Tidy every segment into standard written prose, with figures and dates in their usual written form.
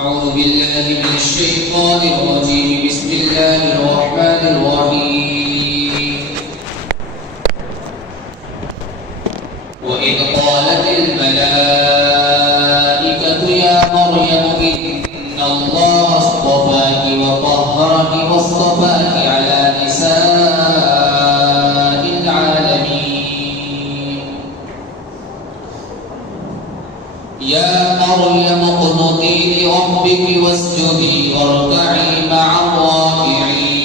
أعوذ بالله من الشيطان الرجيم بسم الله الرحمن الرحيم وإذ قالت الملائكة يا مريم إن الله اصطفاك وطهرك واصطفاك على نساء العالمين يا مريم اقنتي لربك واسجدي واركعي مع الراكعين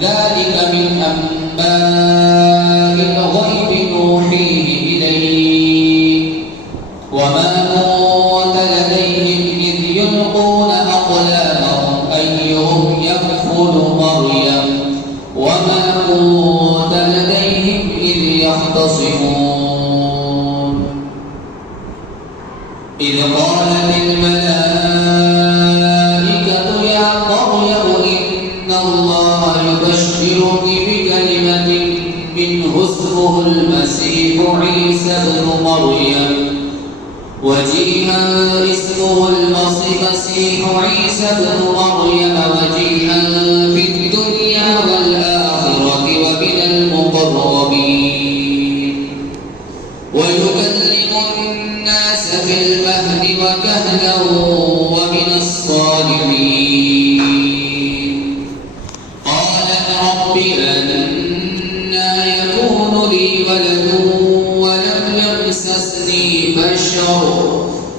ذلك من أنباء الغيب نوحيه إليك وما كنت لديهم إذ يلقون أقلامهم أيهم يكفل مريم وما كنت لديهم إذ يختصمون إذ قالت الملائكة يا مريم إن الله يبشرك بكلمة منه اسمه المسيح عيسى ابن مريم وجيها اسمه المسيح عيسى ابن مريم وجيها في الدنيا والآخرة ومن المقربين ويكلم الناس في المهد وكهلا ومن الصالحين قالت رب أنى يكون لي ولد ولم يمسسني بشر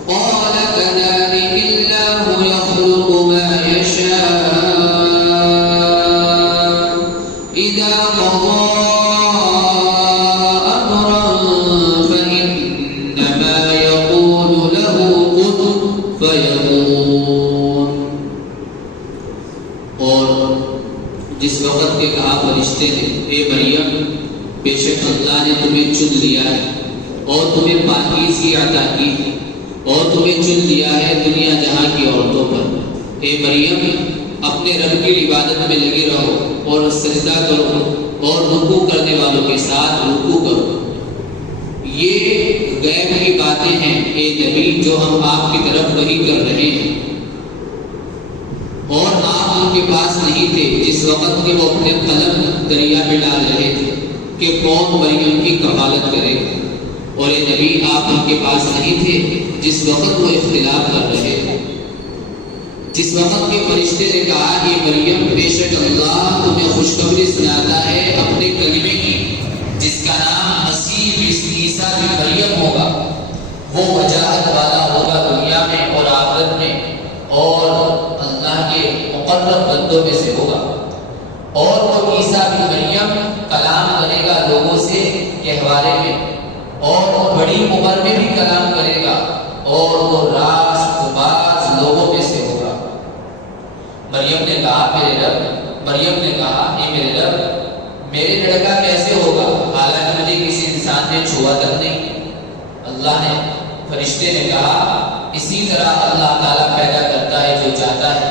قال كذلك الله يخلق ما يشاء إذا قضى أمرا فإنما يقول له كن فيكون اور جس وقت کے کہا فرشتے نے اے مریم بے شک اللہ نے تمہیں چن لیا ہے اور تمہیں پاکیزگی عطا کی ہے اور تمہیں چن لیا ہے دنیا جہاں کی عورتوں پر اے مریم اپنے رب کی عبادت میں لگے رہو اور سجدہ کرو اور رکوع کرنے والوں کے ساتھ رکوع کرو یہ غیب کی باتیں ہیں اے نبی جو ہم آپ کی طرف وحی کر رہے ہیں اور آپ ان کے پاس نہیں تھے جس وقت کہ وہ اپنے قلم دریا میں ڈال رہے تھے کہ کون مریم کی کفالت کرے گا اور اے نبی آپ ان کے پاس نہیں تھے جس وقت وہ اختلاف کر رہے تھے جس وقت کے فرشتے نے کہا کہ مریم بے شک اللہ تمہیں خوشخبری سناتا ہے اپنے کلمے کی جس کا نام مسیح عیسیٰ بن مریم ہوگا وہ وجاہت والا ہوگا دنیا میں اور آخرت میں اور اللہ کے مقرب بندوں میں سے ہوگا اور وہ عیسیٰ بن مریم کلام کرے گا لوگوں سے گہوارے میں اور وہ بڑی عمر میں بھی کلام کرے گا اور وہ راست باز لوگوں میں سے ہوگا مریم نے کہا اے میرے رب میرے لڑکا کیسے ہوگا حالانکہ مجھے کسی انسان نے چھوا تک نہیں اللہ نے فرشتے نے کہا اسی طرح اللہ تعالیٰ پیدا کرتا ہے جو چاہتا ہے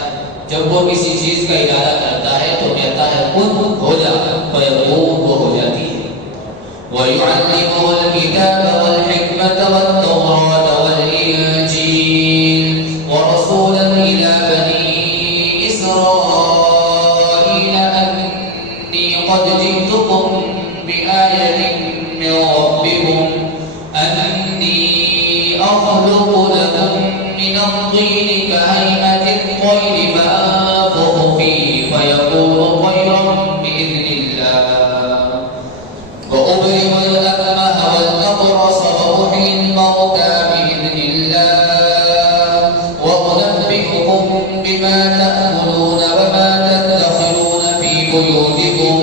جب وہ کسی چیز کا ارادہ کرتا ہے تو کہتا ہے کن ہو جا فیکون وہ ہو جاتی ہے وَيُعَلِّمُهُ الْكِتَابَ وَالْحِكْمَةَ وَالتَّوْرَاةَ وَالْإِنْجِيلَ وَرَسُولًا إِلَى بَنِي إِسْرَائِيلَ أَنِّي قَدْ جِئْتُكُمْ بِآيَةٍ مِّن رَّبِّكُمْ أَنِّي أَخْلُقُ لَكُم مِّنَ الطِّينِ كَهَيْئَةِ الطَّيْرِ فَأَنفُخُ فِيهِ فَيَكُونُ طَيْرًا بِإِذْنِ اللَّهِ وَأُبْرِئُ الْأَكْمَهَ وَالْأَبْرَصَ وَأُحْيِي الْمَوْتَىٰ بِإِذْنِ اللَّهِ وَأُنَبِّئُكُم بِمَا تَأْكُلُونَ وَمَا تَدَّخِرُونَ فِي بُيُوتِكُمْ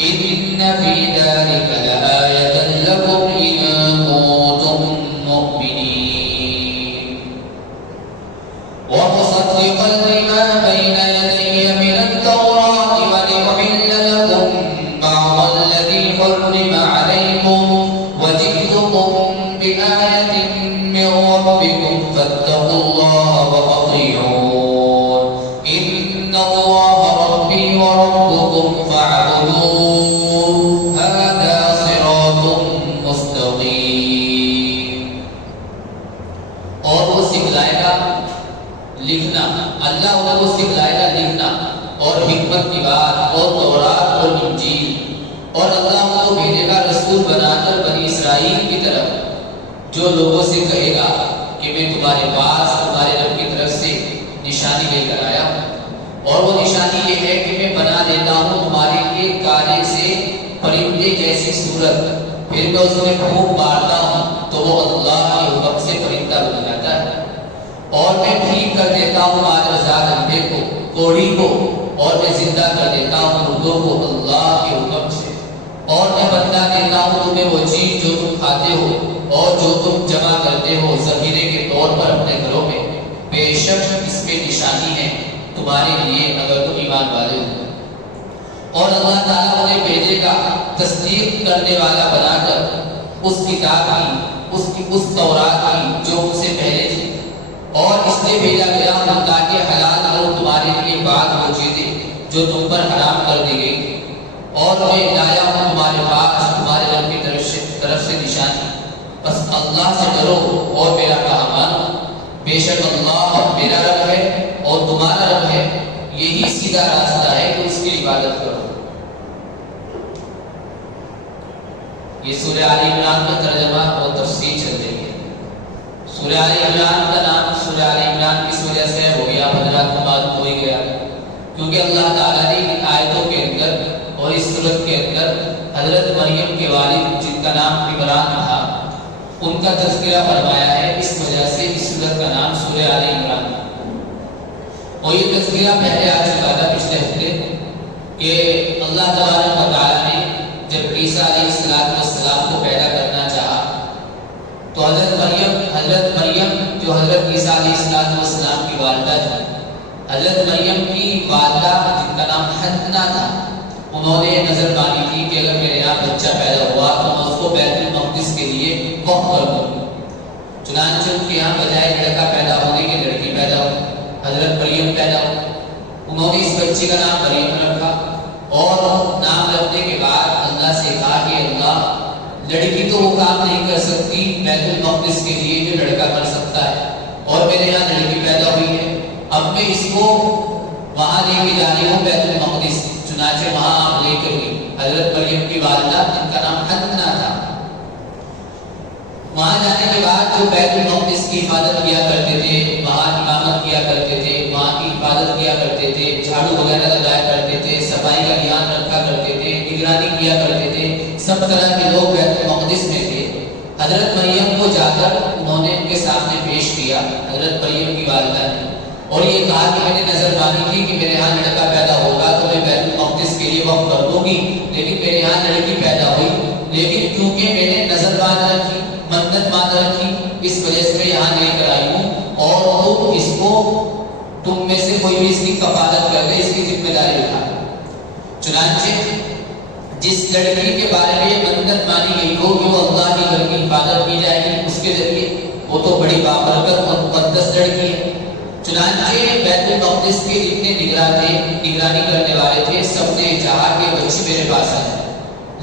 إِنَّ فِي ذَلِكَ لَآيَةً لَّكُمْ إِن كُنتُم مُّؤْمِنِينَ وَمُصَدِّقًا لِّمَا بَيْنَ يَدَيَّ مِنَ التَّوْرَاةِ وَلِأُحِلَّ لَكُم بَعْضَ الَّذِي حُرِّمَ عَلَيْكُمْ وَجِئْتُكُم بِآيَةٍ مِّن رَّبِّكُمْ فَاتَّقُوا اللَّهَ وَأَطِيعُونِ إِنَّ اللَّهَ رَبِّي وَرَبُّكُمْ فَاعْبُدُوهُ هَٰذَا صِرَاطٌ مُّسْتَقِيمٌ اور وہ سکھلائے ان کو سکھلائے گا لکھنا اور حکمت کی بات اور تورات اور انجیل، اور اللہ ان کو بھیجے گا رسول بنا کر بنی اسرائیل کی طرف، جو لوگوں سے کہے گا کہ میں تمہارے پاس تمہارے رب کی طرف سے نشانی لے کر آیا ہوں، اور وہ نشانی یہ ہے کہ میں بنا دیتا ہوں تمہارے لیے کانے سے پرندے جیسی صورت، پھر میں اس میں پھونک مارتا ہوں تو وہ اللہ کے حکم سے پرندہ بن جاتا ہے، اور میں ٹھیک کر دیتا ہوں آجزاد اندھے کو، کوڑی کو، اور میں زندہ کر دیتا ہوں مردوں کو اللہ کے حکم سے، اور میں بتا دیتا ہوں تمہیں وہ چیز جو تم کھاتے ہو اور جو تم جمع کرتے ہو ذخیرے کے طور پر اپنے گھروں میں، بے شک اس میں نشانی ہے تمہارے لیے اگر تم ایمان والے ہو۔ اور اللہ تعالیٰ انہیں بھیجے گا تصدیق کرنے والا بنا کر اس کتاب کی، اس تورات کی جو ان سے پہلے تھی، اور اس لیے بھیجا گیا ہوں تاکہ حلال کروں تمہارے لیے بعض وہ چیزیں جو تم پر حرام کر دی گئی تھی، اور میں لایا ہوں تمہارے پاس تمہارے رب کی طرف سے نشانی، بس اللہ سے ڈرو اور میرا کہا مانو، بے شک اللہ میرا رب ہے اور تمہارا رب ہے، یہی سیدھا راستہ ہے کہ اس کی عبادت کرو۔ یہ سورہ آل عمران کا ترجمہ اور تفسیر چل رہی ہے۔ سورہ آل عمران کا نام سورہ آل عمران کس وجہ سے ہو گیا حضرات کو معلوم ہو ہی گیا، کیونکہ اللہ تعالیٰ نے ان آیتوں کے اندر اور اس سورت کے اندر حضرت مریم کے والد جن کا نام عمران تھا ان کا تذکرہ فرمایا ہے، اس وجہ سے اس سورت کا نام سورہ آل عمران، اور یہ تذکرہ پہلے آ چکا تھا پچھلے ہفتے کہ اللہ تبارک و تعالیٰ نے جب عیسیٰ علیہ السلام کو پیدا کرنا چاہا تو حضرت مریم جو حضرت عیسیٰ علیہ السلام کی والدہ تھی، حضرت مریم کی والدہ جن کا نام حنہ تھا، انہوں نے نظر مانی تھی کہ اگر میرے یہاں بچہ پیدا ہوا تو میں اس کو بیت المقدس کے لیے وقف کر دوں، چنانچہ ان کے یہاں بجائے لڑکا پیدا ہونے کے لڑکی پیدا ہو، حضرت مریم پیدا ہو، انہوں نے اس بچی کا نام مریم رکھا، اور نام رکھنے کے بعد اللہ سے کہا کہ اللہ لڑکی تو وہ کام نہیں کر سکتی بیت المقدس کے لیے جو لڑکا کر سکتا ہے، اور میرے یہاں لڑکی پیدا ہوئی ہے، اب میں اس کو وہاں لے کے جانے ہوں بیت المقدس، چنانچہ وہاں آپ لے کر گئی حضرت مریم کی والدہ جن کا نام حنہ تھا۔ وہاں جانے کے بعد جو بیت المقدس کی حفاظت کیا کرتے تھے، وہاں امامت کیا کرتے تھے، وہاں کی حفاظت کیا کرتے تھے، جھاڑو وغیرہ لگایا کرتے تھے، صفائی کا دھیان رکھا کرتے تھے، نگرانی کیا کرتے تھے، سب طرح کے لوگ بیت المقدس میں تھے۔ حضرت مریم کو جا کر انہوں نے ان کے سامنے پیش کیا حضرت مریم کی والدہ نے، اور یہ کہا کہ میں نے نظر مانی تھی کہ میرے یہاں لڑکا پیدا ہوگا تو میں بیت المقدس کے لیے وقف کر دوں گی، لیکن میرے یہاں لڑکی پیدا ہوئی، لیکن کیونکہ میں نے نظر مان رکھی، منت مان رکھی، اس وجہ سے میں یہاں لے کر آئی ہوں، اور تم میں سے کوئی بھی اس کی کفالت کر دے، اس کی ذمہ داری اٹھا۔ چنانچہ جس لڑکی کے بارے میں منت مانی گئی ہو کہ وہ اللہ کے گھر کی حفاظت کی جائے گی اس کے ذریعے، وہ تو بڑی بابرکت اور مقدس لڑکی ہے۔ چنانچہ بیت المقدس کے جتنے نگرانی کرنے والے تھے سب نے چاہا کہ بچی میرے پاس آئے،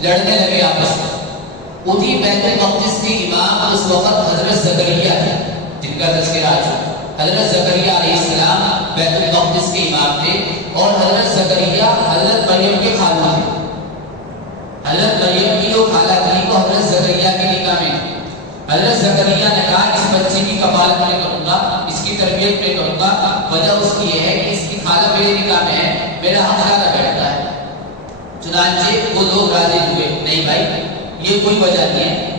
لڑنے لگے آپس میں۔ انہی بیت المقدس کے امام اس وقت حضرت زکریا تھے جن کا تذکرہ آ چکا۔ حضرت زکریا علیہ السلام بیت المقدس کے امام تھے، اور حضرت زکریا حضرت مریم کے خالہ تھے۔ حضرت مریم کی جو خالہ تھی وہ حضرت زکریا کے نکاح میں تھی۔ حضرت زکریا نے کہا اس بچے کی کفالت میں کروں گا، اس کی تربیت میں کروں گا، وجہ اس کی یہ ہے کہ اس کی خالہ میرے نکاح میں ہے، میرا حق زیادہ بیٹھتا ہے۔ چنانچہ وہ لوگ راضی ہوئے، نہیں بھائی یہ کوئی وجہ نہیں ہے۔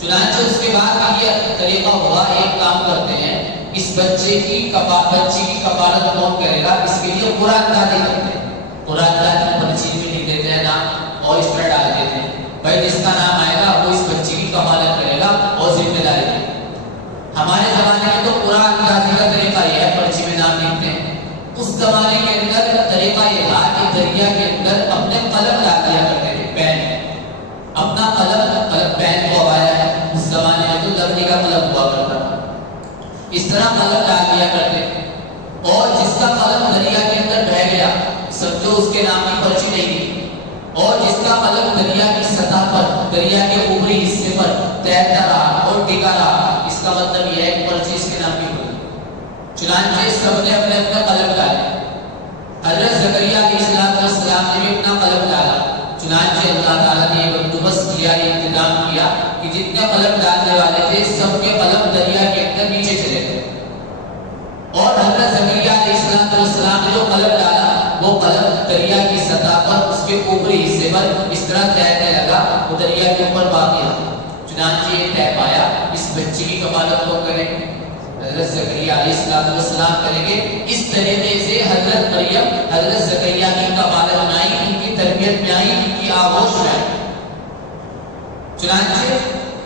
چنانچہ اس کے بعد یہ طریقہ ہوا، ایک کام کرتے ہیں، اس بچی کی کفالت کون کرے گا، اس کے لیے قرآن دادی کرتے ہیں، قرآن دادی پرچی میں لکھ دیتے ہیں نام اور اس پر ڈال دیتے ہیں، بھائی جس کا نام آئے گا وہ اس بچی کی کفالت کرے گا اور ذمہ داری دے گا۔ ہمارے زمانے میں تو قرآن دادی کا طریقہ یہ ہے، پرچی میں نام لکھتے ہیں۔ اس زمانے کے اندر طریقہ یہ تھا کہ دریا کے اندر اپنے قلم ڈال دیا کرتے تھے، پین، اپنا قلم پین کو آیا ہے، اس زمانے میں تو لکڑی کا قلم ہوا کرتا تھا، اس طرح قلم ڈال دیا کرتے تھے، اور جس کا قلم دریا کے اندر بہہ گیا سمجھو اس کے نام کی پرچی نہیں تھی، اور جس کا قلم دریا کی سطح پر، دریا کے اوپری حصے پر تیرتا رہا اور ٹکا رہا، اس کا مطلب یہ ہے کہ پرچی اس کے نام کی ہوئی۔ چنانچہ سب نے اپنے اپنے قلم دریا کی سطح پر اس کے اوپری حصے پر اس طرح تیرنے لگا، وہ دریا کے اوپر باقی رہا۔ چنانچہ یہ طے پایا اس بچے کی کفالت کو کریں، حضرت زکریا علیہ السلام کریں گے۔ اس طریقے سے حضرت مریم حضرت زکریا کی کفالت میں آئی، ان کی تربیت میں آئی، ان کی آغوش میں آئی۔ چنانچہ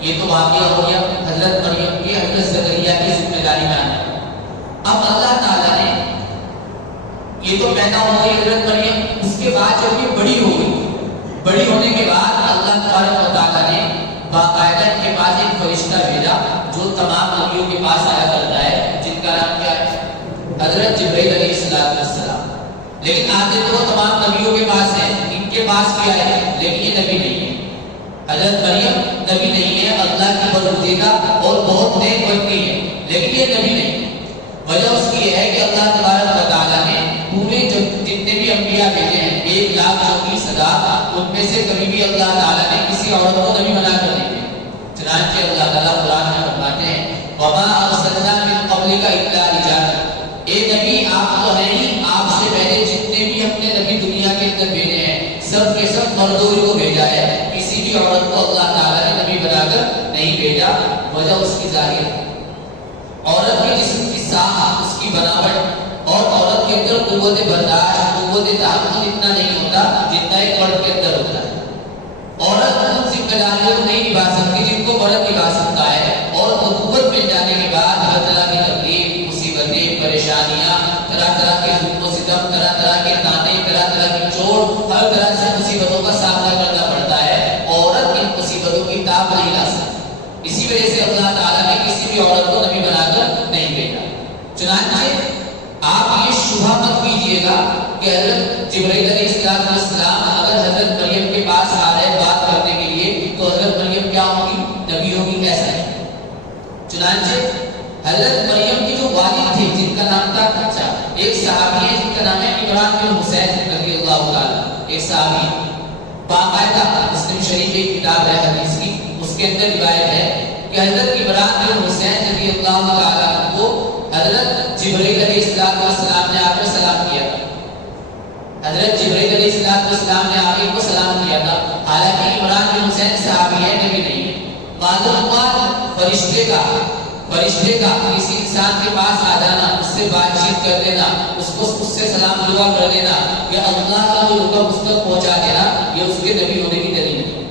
یہ تو واقعہ ہو گیا حضرت مریم کی حضرت زکریا کی ذمہ داری میں آنا۔ اب اللہ تعالیٰ نے یہ تو پیدا ہو گئی حضرت مریم، اس کے بعد جب یہ بڑی ہو گئی، بڑی ہونے کے بعد اللہ تبارک و تعالیٰ نے باقاعدہ ان کے پاس ایک فرشتہ بھیجا جو تمام نبیوں کے پاس آیا کرتا ہے، جن کا نام کیا ہے؟ حضرت جبرائیل علیہ السلام۔ لیکن آتے تو وہ تمام نبیوں کے پاس ہیں، ان کے پاس کیا ہے؟ لیکن یہ نبی نہیں ہے، حضرت مریم نبی نہیں ہے، اللہ کی برگزیدہ اور بہت نیک بنتی ہے، لیکن یہ نبی نہیں ہے۔ وجہ اس کی یہ ہے کہ اللہ تبارک و تعالیٰ نے پورے جتنے بھی انبیاء بھیجے ہیں 1,24,000، ان میں سے کبھی بھی اللہ تعالیٰ نے کسی عورت کو نبی بنا کر نہیں بھیجا۔ چنانچہ اللہ تعالیٰ قرآن میں فرماتے ہیں وَمَا أَرْسَلْنَا مِن قَبْلِكَ إِلَّا رِجَالًا، اے نبی آپ تو ہیں ہی، آپ سے پہلے جتنے بھی ہم نے نبی دنیا کے اندر بھیجے ہیں سب کے سب مردوں کو بھیجا ہے، کسی بھی عورت کو اللہ تعالیٰ نے نبی بنا کر نہیں بھیجا۔ وجہ اس کی ظاہر ہے، عورت کے جسم کی ساخت، اس کی بناوٹ، اور عورت کے اندر قوت برداشت، قوت تحمل اتنا نہیں ہوتا جتنا ایک مرد کے اندر ہوتا ہے۔ عورت ان ذمہ داریوں کو نہیں نبھا سکتی جن کو مرد نبھا سکتا ہے، اور نبوت مل جانے کے بعد ہر طرح کی تکلیف، مصیبتیں، پریشانیاں، طرح طرح کے ظلم و ستم، طرح طرح کے تانے، طرح طرح کی چوٹ، ہر طرح سے مصیبتوں کا سامنا کرنا پڑتا ہے۔ عورت ان مصیبتوں کی تاب نہیں لا سکتی، اسی وجہ سے اللہ تعالیٰ نے کسی بھی عورت کو نبی بنا کر نہیں بھیجا۔ چنانچہ آپ یہ شبہ مت کیجیے گا کہ حضرت جبرائیل علیہ السلام اگر حضرت مریم کے پاس آ رہے بات کرنے کے لیے تو حضرت مریم کیا ہوگی؟ نبی ہوگی، ایسا نہیں۔ چنانچہ حضرت مریم کی جو والد تھے جن کا نام تھا ایک صحابی ہے جن کا نام ہے عمران بن حسین رضی اللہ تعالیٰ، ایک صحابی باقاعدہ مسلم شریف ایک کتاب ہے حدیث کی، اس کے اندر روایت ہے کہ حضرت عمران بن حسین رضی اللہ تعالیٰ کو حضرت جبرائیل علیہ السلام نے آ کر سلام کیا تھا۔ حضرت جبرائیل علیہ السلام نے آ کر کو سلام کیا تھا، حالانکہ عمران بن حسین صحابی ہے، نبی نہیں ہے۔ معلوم ہوا فرشتے کا کسی انسان کے پاس آ جانا، اس سے بات چیت کر دینا، اس سے سلام دعا کر دینا، یا اللہ کا کوئی حکم اس تک پہنچا دینا، یہ اس کے نبی ہونے کی دلیل ہے۔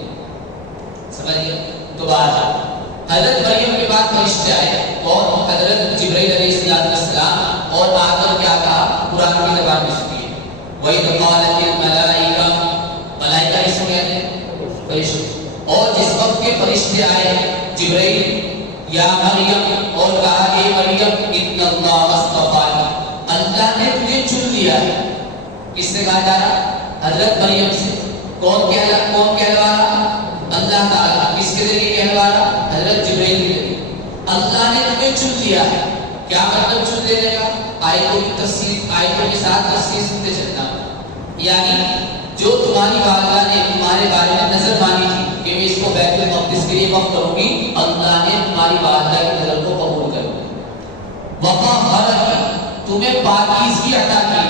سمجھیے تو بات حضرت مریم کے بعد فرشتے آئے اور حضرت جبرائیل علیہ السلام، اور آ کر کیا کہا؟ قرآن کی زبان میں سنیے، وَإِذْ قَالَتِ الْمَلَائِكَةُ، ملائکہ اس میں آتے فرشتے، اور جس وقت کے فرشتے آئے جبرائیل یا مریم اور کہا اے مریم ان اللہ اصطفاک، اللہ نے تجھے چن لیا ہے۔ کس سے کہا جا رہا؟ حضرت مریم سے۔ کون کہلوا رہا؟ اللہ تعالیٰ۔ کس کے ذریعے کہلوا رہا؟ حضرت جبرائیل کے ذریعے۔ اللہ نے تمہیں چن لیا ہے، کیا مطلب چن لینے کا؟ آیتوں کی تفسیر، آیتوں کے ساتھ تفسیر سنتے چلنا، یعنی جو تمہاری والدہ نے تمہارے بارے میں نظر مانی تھی کہ میں اس کو بیت المقدس کے لیے وقف کروں گی، اللہ نے تمہاری والدہ کی نظر کو قبول کر لیا۔ وَطَهَّرَكِ، تمہیں پاکیزگی عطا کی۔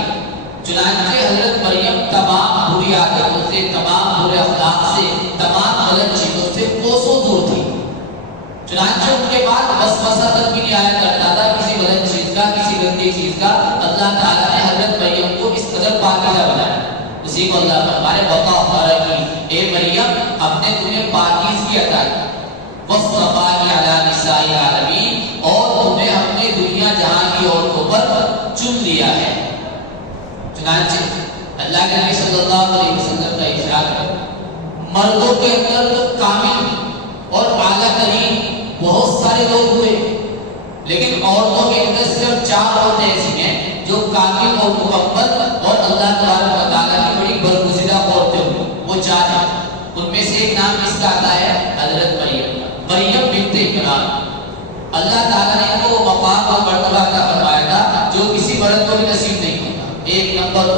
چنانچہ حضرت مریم تمام بری عادتوں سے، تمام برے اخلاق سے، تمام غلط چیزوں سے کوسوں دور تھی۔ چنانچہ ان کے بعد وسوسہ تک بھی نہیں آیا کرتا تھا کسی غلط چیز کا، کسی گندی چیز کا۔ اللہ تعالیٰ نے حضرت مریم کو اس قدر پاکیزہ بنایا، اسی کو اللہ فرمائے وَطَهَّرَكِ، اے مریم ہم نے تمہیں پاکیزگی عطا کی، وَاصْطَفَاكِ عَلَىٰ نِسَاءِ الْعَالَمِينَ، اور تمہیں ہم نے دنیا جہاں کی عورتوں پر چن لیا ہے۔ چنانچہ اللہ کے نبی صلی اللہ علیہ وسلم کا ارشاد ہے، مردوں کے اندر تو کامل اور اعلیٰ ترین بہت سارے لوگ ہوئے، لیکن عورتوں کے اندر صرف 4 عورتیں ایسی ہیں جو کامل اور مکمل اور اللہ تبارک و تعالیٰ کی بڑی برگزیدہ عورتیں ہوئی، وہ 4 ہیں۔ ان میں سے ایک نام اس کا آتا ہے حضرت مریم بنت عمران۔ اللہ تعالیٰ نے ان کو مقام اور مرتبہ عطا فرمایا تھا جو کسی مرد کو بھی نصیب نہیں ہوتا۔ ایک نمبر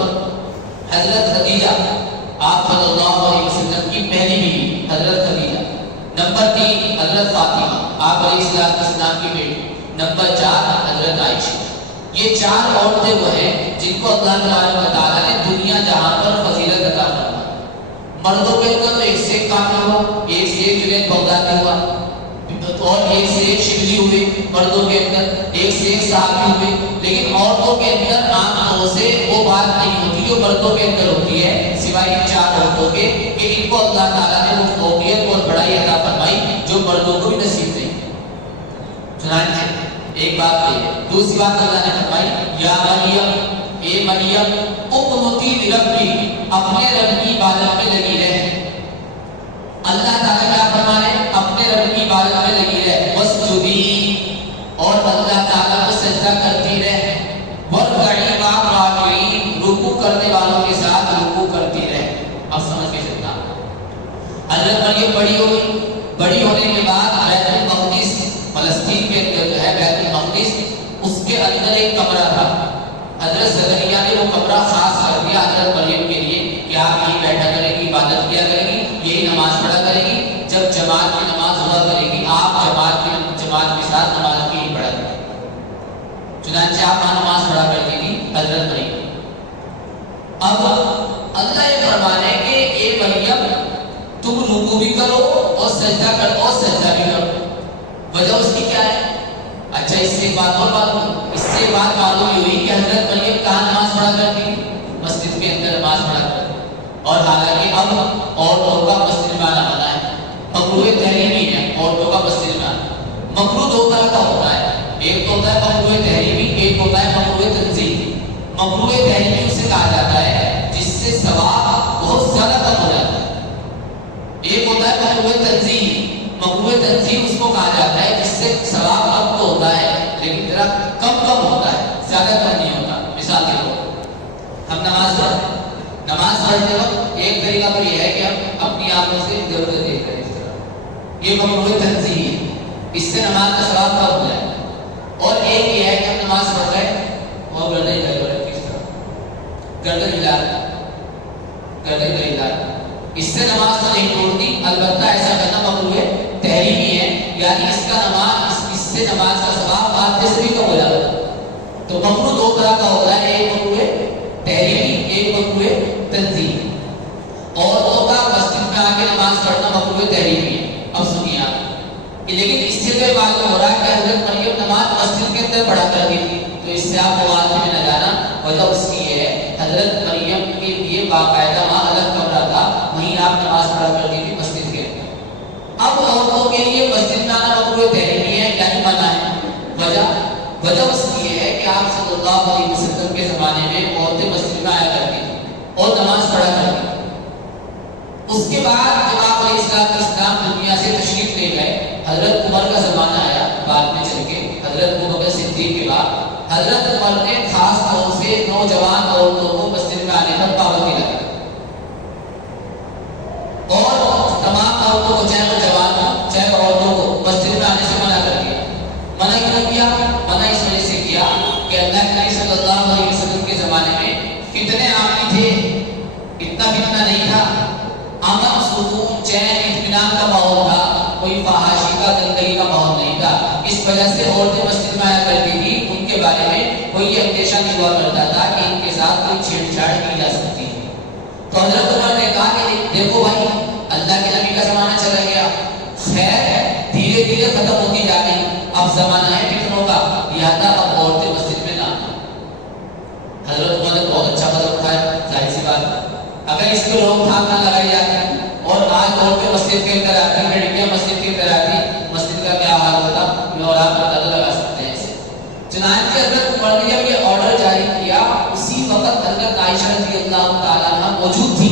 حضرت خدیجہ، آپ صلی اللہ علیہ وسلم کی پہلی بیوی حضرت خدیجہ۔ نمبر 3 حضرت فاطمہ، آپ علیہ السلام کی بیٹی۔ نمبر 4 حضرت عائشہ۔ یہ 4 عورتیں وہ ہیں جن کو اللہ تعالیٰ نے دنیا جہاں مردوں کے اندر تو ایک سے ایک کامل ہوا، ایک سے ایک جنید بغدادی ہوا، اور ایک سے ایک شبلی ہوئے مردوں کے اندر، ایک سے ایک صحابی ہوئے، لیکن عورتوں کے اندر عام طور سے وہ بات نہیں ہوتی جو مردوں کے اندر ہوتی ہے، سوائے ان 4 عورتوں کے کہ ان کو اللہ تعالیٰ نے وہ فوقیت اور بڑائی عطا فرمائی جو مردوں کو بھی نصیب نہیں۔ چنانچہ ایک بات یہ ہے، دوسری بات اللہ نے فرمائی یا مریم، اے مریم اقنتی لربی، اپنے رب کی عبادت میں لگی رہے۔ اللہ تعالیٰ کیا فرما رہے ہیں؟ اپنے رب کی عبادت میں لگی رہے، واسجدی، اور اللہ تعالیٰ کو سجدہ کرتی رہے، وارکعی مع الراکعین، رکوع کرنے والوں کے ساتھ رکوع کرتی رہے۔ اب سمجھ کے چلنا، حضرت مریم بڑی ہو گئی، بڑی ہونے کے بعد بیت المقدس فلسطین کے اندر جو ہے بیت المقدس، اس کے اندر ایک کمرہ تھا، حضرت زکریا نے وہ کمرہ خاص کر دیا حضرت مریم کے لیے کہ آپ یہیں بیٹھا کریں گی، عبادت کیا کریں گی، یہی نماز پڑھا کریں گی، جب جماعت کی نماز ہوا کرے گی آپ جماعت کے ساتھ نماز کی ہی پڑھا کریں گی۔ چنانچہ آپ وہاں نماز پڑھا کرتی تھی حضرت مریم۔ اب اللہ یہ فرما رہے کہ اے مریم تم رکوع بھی کرو اور سجدہ بھی کرو۔ وجہ اس کی کیا ہے؟ اچھا اس سے بات اور معلوم ہوئی کہ حضرت مریم کہاں نماز پڑھا کرتی تھی؟ مسجد کے اندر نماز پڑھا کرتی، اور حالانکہ اب عورتوں کا مسجد میں آنا منع ہے، مکروہ تحریمی ہے عورتوں کا مسجد میں آنا۔ مکروہ 2 طرح کا ہوتا ہے، ایک تو ہوتا ہے مکروہ تحریمی، ایک ہوتا ہے مکروہ تنزیہی۔ مکروہ تحریمی اسے کہا جاتا ہے جس سے ثواب بہت زیادہ کم ہو جاتا ہے، ایک ہوتا ہے مکروہ تنزیہی۔ مکروہ تنزیہی اس کو کہا جاتا ہے جس سے ثواب کم تو ہوتا ہے لیکن ذرا کم ہوتا ہے، زیادہ کم نہیں ہوتا۔ مثال کے طور ہم نماز پڑھتے وقت ایک طریقہ تو یہ ہے کہ ہم اپنی آنکھوں سے ادھر ادھر دیکھ رہے ہیں، اس طرح یہ مکروہ تنزیہی ہے، اس سے نماز کا ثواب کم ہو جائے۔ اور ایک یہ ہے کہ ہم نماز پڑھ رہے ہیں اور گردن ادھر ادھر، کس طرح گردن ہلا اس سے نماز تو نہیں توڑتی، البتہ ایسا کرنا مکروہ تحریمی ہے، یعنی اس سے نماز کا ثواب آدھے سے بھی کم ہو جاتا ہے۔ تو مکروہ 2 طرح کا ہوتا ہے، ایک مکروہ تحریمی، ایک مکروہ تنزیہی۔ عورتوں کا مسجد میں آ کے نماز پڑھنا مکروہ تحریمی ہے۔ اب سنیے آپ، لیکن اس سے تو معلوم ہو رہا ہے کہ حضرت مریم نماز مسجد کے اندر پڑھا کرتی تھی، تو اس سے آپ مواد میں نہ جانا، وجہ اس کی یہ ہے حضرت مریم کے لیے باقاعدہ وہاں الگ کمرہ تھا، وہیں آپ نماز پڑھا کرتی تھی مسجد کے اندر۔ اب عورتوں کے لیے مسجد میں آنا مکروہ تحریمی ہے، یعنی منع ہے۔ وجہ اس کی یہ ہے کہ آپ صلی اللہ علیہ وسلم کے زمانے میں عورتیں مسجد میں آیا کرتی تھیں اور نماز پڑھا کرتی تھیں۔ اس کے بعد جب آپ علیہ السلام دنیا سے تشریف لے گئے، حضرت عمر کا زمانہ آیا بعد میں چل کے، حضرت ابوبکر صدیق کے بعد حضرت عمر نے خاص طور سے نوجوان عورتوں کو مسجد میں آنے پر پابندی لگائی، اور تمام عورتوں کو، چاہے وہ جوان ہوں چاہے عورتوں کو، مسجد میں آنے سے منع کر دیا۔ منع کیوں کیا؟ منع اس وجہ سے کیا کہ اللہ کے نبی صلی اللہ علیہ وسلم کے زمانے میں فتنے عام تھے، اتنا فتنہ نہیں تھا، امن سکون چین اطمینان کا ماحول تھا، کوئی فحاشی کا گندگی کا ماحول نہیں تھا۔ اس وجہ سے عورتیں مسجد میں آیا کرتی تھی، ان کے بارے میں کوئی یہ اندیشہ نہیں ہوا کرتا تھا کہ ان کے ساتھ کوئی چھیڑ چھاڑ کی جا سکتی ہے۔ تو حضرت عمر نے کہا کہ دیکھو بھائی، اللہ کے نبی کا زمانہ چلا گیا، خیر دھیرے دھیرے ختم ہوتی جا رہی، اب زمانہ ہے فتنوں کا، لہٰذا اب عورتیں مسجد میں نہ آنا۔ حضرت عمر نے بہت اچھا قدم اٹھایا، ظاہر سی بات اگر اس کو روک تھام نہ لگائی جاتی اور آج عورتیں مسجد کے اندر آتی، لڑکیاں مسجد کے اندر آتی، مسجد کا کیا حال ہوتا، میں اور آپ اندازہ لگا سکتے ہیں اسے۔ چنانچہ حضرت عمر نے جب یہ آرڈر جاری کیا، اسی وقت حضرت عائشہ رضی اللہ تعالیٰ عنہ موجود تھی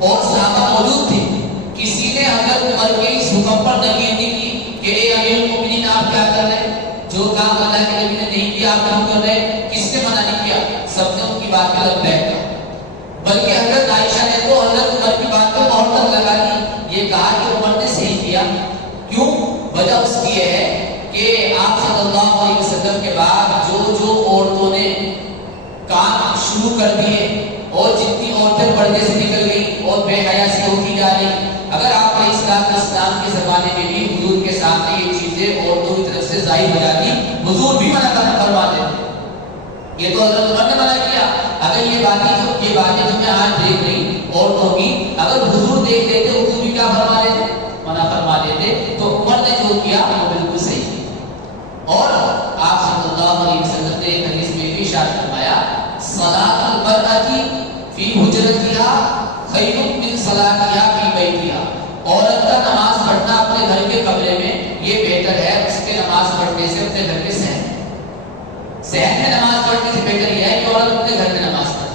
اور صحابہ موجود تھے۔ کسی نے حضرت عمر کے اس حکم پر نفی نہیں کی کہ اے امیر المومنین آپ کیا کر رہے ہیں، جو کام اللہ کے نبی نے نہیں کیا آپ کیوں کر رہے ہیں، کس نے منع نہیں کیا، سب نے ان کی بات پہ لبیک کہا، بلکہ حضرت عائشہ نے تو حضرت عمر کی بات پہ مہر تک لگا دی، یہ کہا کہ عمر نے صحیح کیا۔ کیوں؟ وجہ اس کی یہ ہے کہ آپ صلی اللہ علیہ وسلم کے بعد جو عورتوں نے کام شروع کر دیے اور جتنی عورتیں پردے سے نکل گئی اور بے حیا سے ہوتی جا رہی، اگر آپ علیہ السلام کے زمانے میں بھی حضور کے سامنے یہ چیزیں عورتوں کی طرف سے ظاہر ہو جاتی، حضور بھی منع فرما دیتے۔ یہ تو حضرت عمر نے منع کیا، اگر یہ باتیں جو میں آج دیکھ رہی اور عورتوں کی اگر حضور دیکھ لیتے حضور بھی کیا فرما دیتے؟ منع فرما دیتے. تو عمر نے جو کیا وہ بالکل صحیح. اور آپ صلی اللہ علیہ وسلم نے حدیث میں بھی ارشاد فرمایا صلاۃ المرأۃ فی حجرتہا خیر من صلاتہا فی بیتہا. عورت کا نماز پڑھنا اپنے گھر کے کمرے میں یہ بہتر ہے اس کے نماز پڑھنے سے اپنے گھر کے صحن میں نماز پڑھنے سے بہتر یہ ہے کہ عورت اپنے گھر میں نماز پڑھے.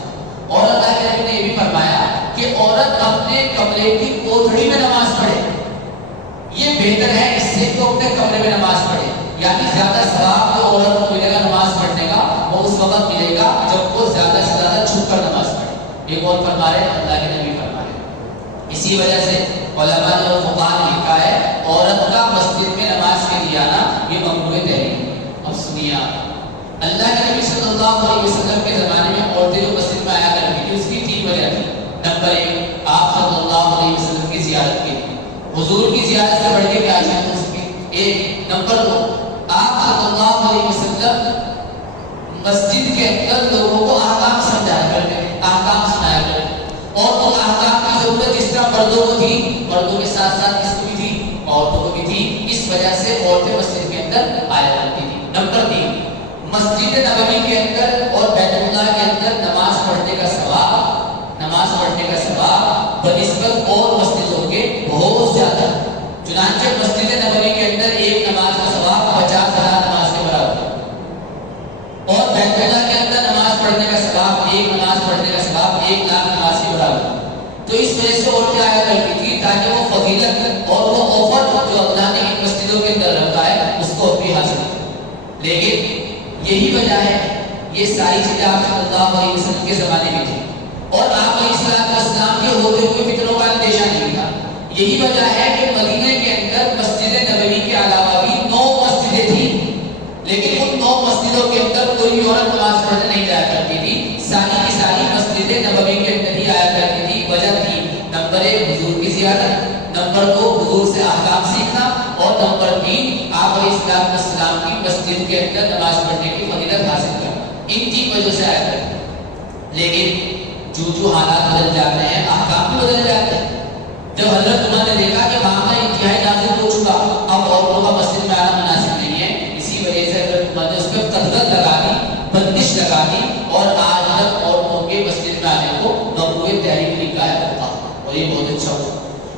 اور اللہ کے نبی نے یہ بھی فرمایا کہ عورت اپنے کمرے کی کوٹھڑی میں نماز پڑھے. یہ بہتر ہے اس سے کہ اپنے کمرے میں نماز پڑھے. یعنی زیادہ ثواب جو عورت کو ملے گا نماز پڑھنے کا وہ اس وقت ملے گا جب وہ زیادہ سے زیادہ چھپ کر نماز پڑھے. ایک اور فرما رہے اللہ کے نبی فرما رہے. اسی وجہ سے علماء نے اور فقہاء نے لکھا ہے عورت کا مسجد میں نماز کے لیے آنا یہ ممنوع تحریم. اب سنیے اللہ کے نبی صلی اللہ علیہ وسلم کے زمانے میں عورتیں جو مسجد میں آیا کرتی تھی اس کی 3 وجہ تھی. نمبر 1 آپ صلی اللہ علیہ وسلم کی زیارت کے لیے. حضور کی زیارت سے بڑھ کے کیا چاہیے ہو سکے؟ 1. نمبر 2 آپ صلی اللہ علیہ وسلم مسجد کے اندر لوگوں کو احکام سمجھایا کرتے تھے, احکام سنایا کرتے تھے. اور وہ احکام کی ضرورت جس طرح مردوں کو تھی مردوں کے ساتھ ساتھ کس کو بھی تھی؟ عورتوں کو بھی تھی. اس وجہ سے عورتیں مسجد کے اندر آیا کرتی تھی. نمبر 3 مسجد نبوی کے اندر اور بیت اللہ کے اندر نماز پڑھنے کا ثواب بنسبت اور مسجدوں کے بہت زیادہ. چنانچہ مسجد نبوی کے اندر ایک نماز کا ثواب 50,000 نماز کے برابر ہے. اور بیت اللہ کے اندر نماز پڑھنے کا ثواب ایک نماز پڑھنے کا ثواب 1,00,000 نماز کے برابر ہے. تو اس وجہ سے عورتیں آیا کرتی تھی تاکہ وہ فضیلت اور وہ آفر جو اللہ نے ان مسجدوں کے اندر رکھا ہے اس کو بھی حاصل کرے. لیکن یہی وجہ ہے یہ ساری چیزیں آپ صلی اللہ علیہ وسلم کے زمانے میں تھی اور آپ علیہ السلام کے ہوتے ہوئے فتنوں کا اندیشہ نہیں تھا. یہی وجہ ہے کہ مدینے کے اندر مسجد نبوی کے علاوہ بھی 9 مسجدیں تھیں لیکن ان 9 مسجدوں کے اندر کوئی بھی عورت نماز پڑھنے نہیں جایا کرتی تھی. ساری کی ساری مسجد نبوی کے اندر ہی آیا کرتی تھی. وجہ تھی نمبر 1 حضور کی زیارت, نمبر 2 حضور سے احکام سیکھنا اور نمبر 3 آپ علیہ السلام کی مسجد کے اندر نماز پڑھنے کی فضیلت حاصل کرنا. ان 3 وجہ سے آیا کرتے. لیکن جو حالات بدل جاتے ہیں احکام بھی بدل جاتے ہیں. جب حضرت عمر نے دیکھا کہ وہاں کا انتہائی نازل ہو چکا اب عورتوں کا مسجد میں آنا مناسب نہیں ہے, اسی وجہ سے حضرت عمر نے اس پہ قدرت لگا دی, بندش لگا دی اور آج تک عورتوں کے مسجد میں آنے کو ممنوع تحریم لکھا ہے اور یہ بہت اچھا ہوا.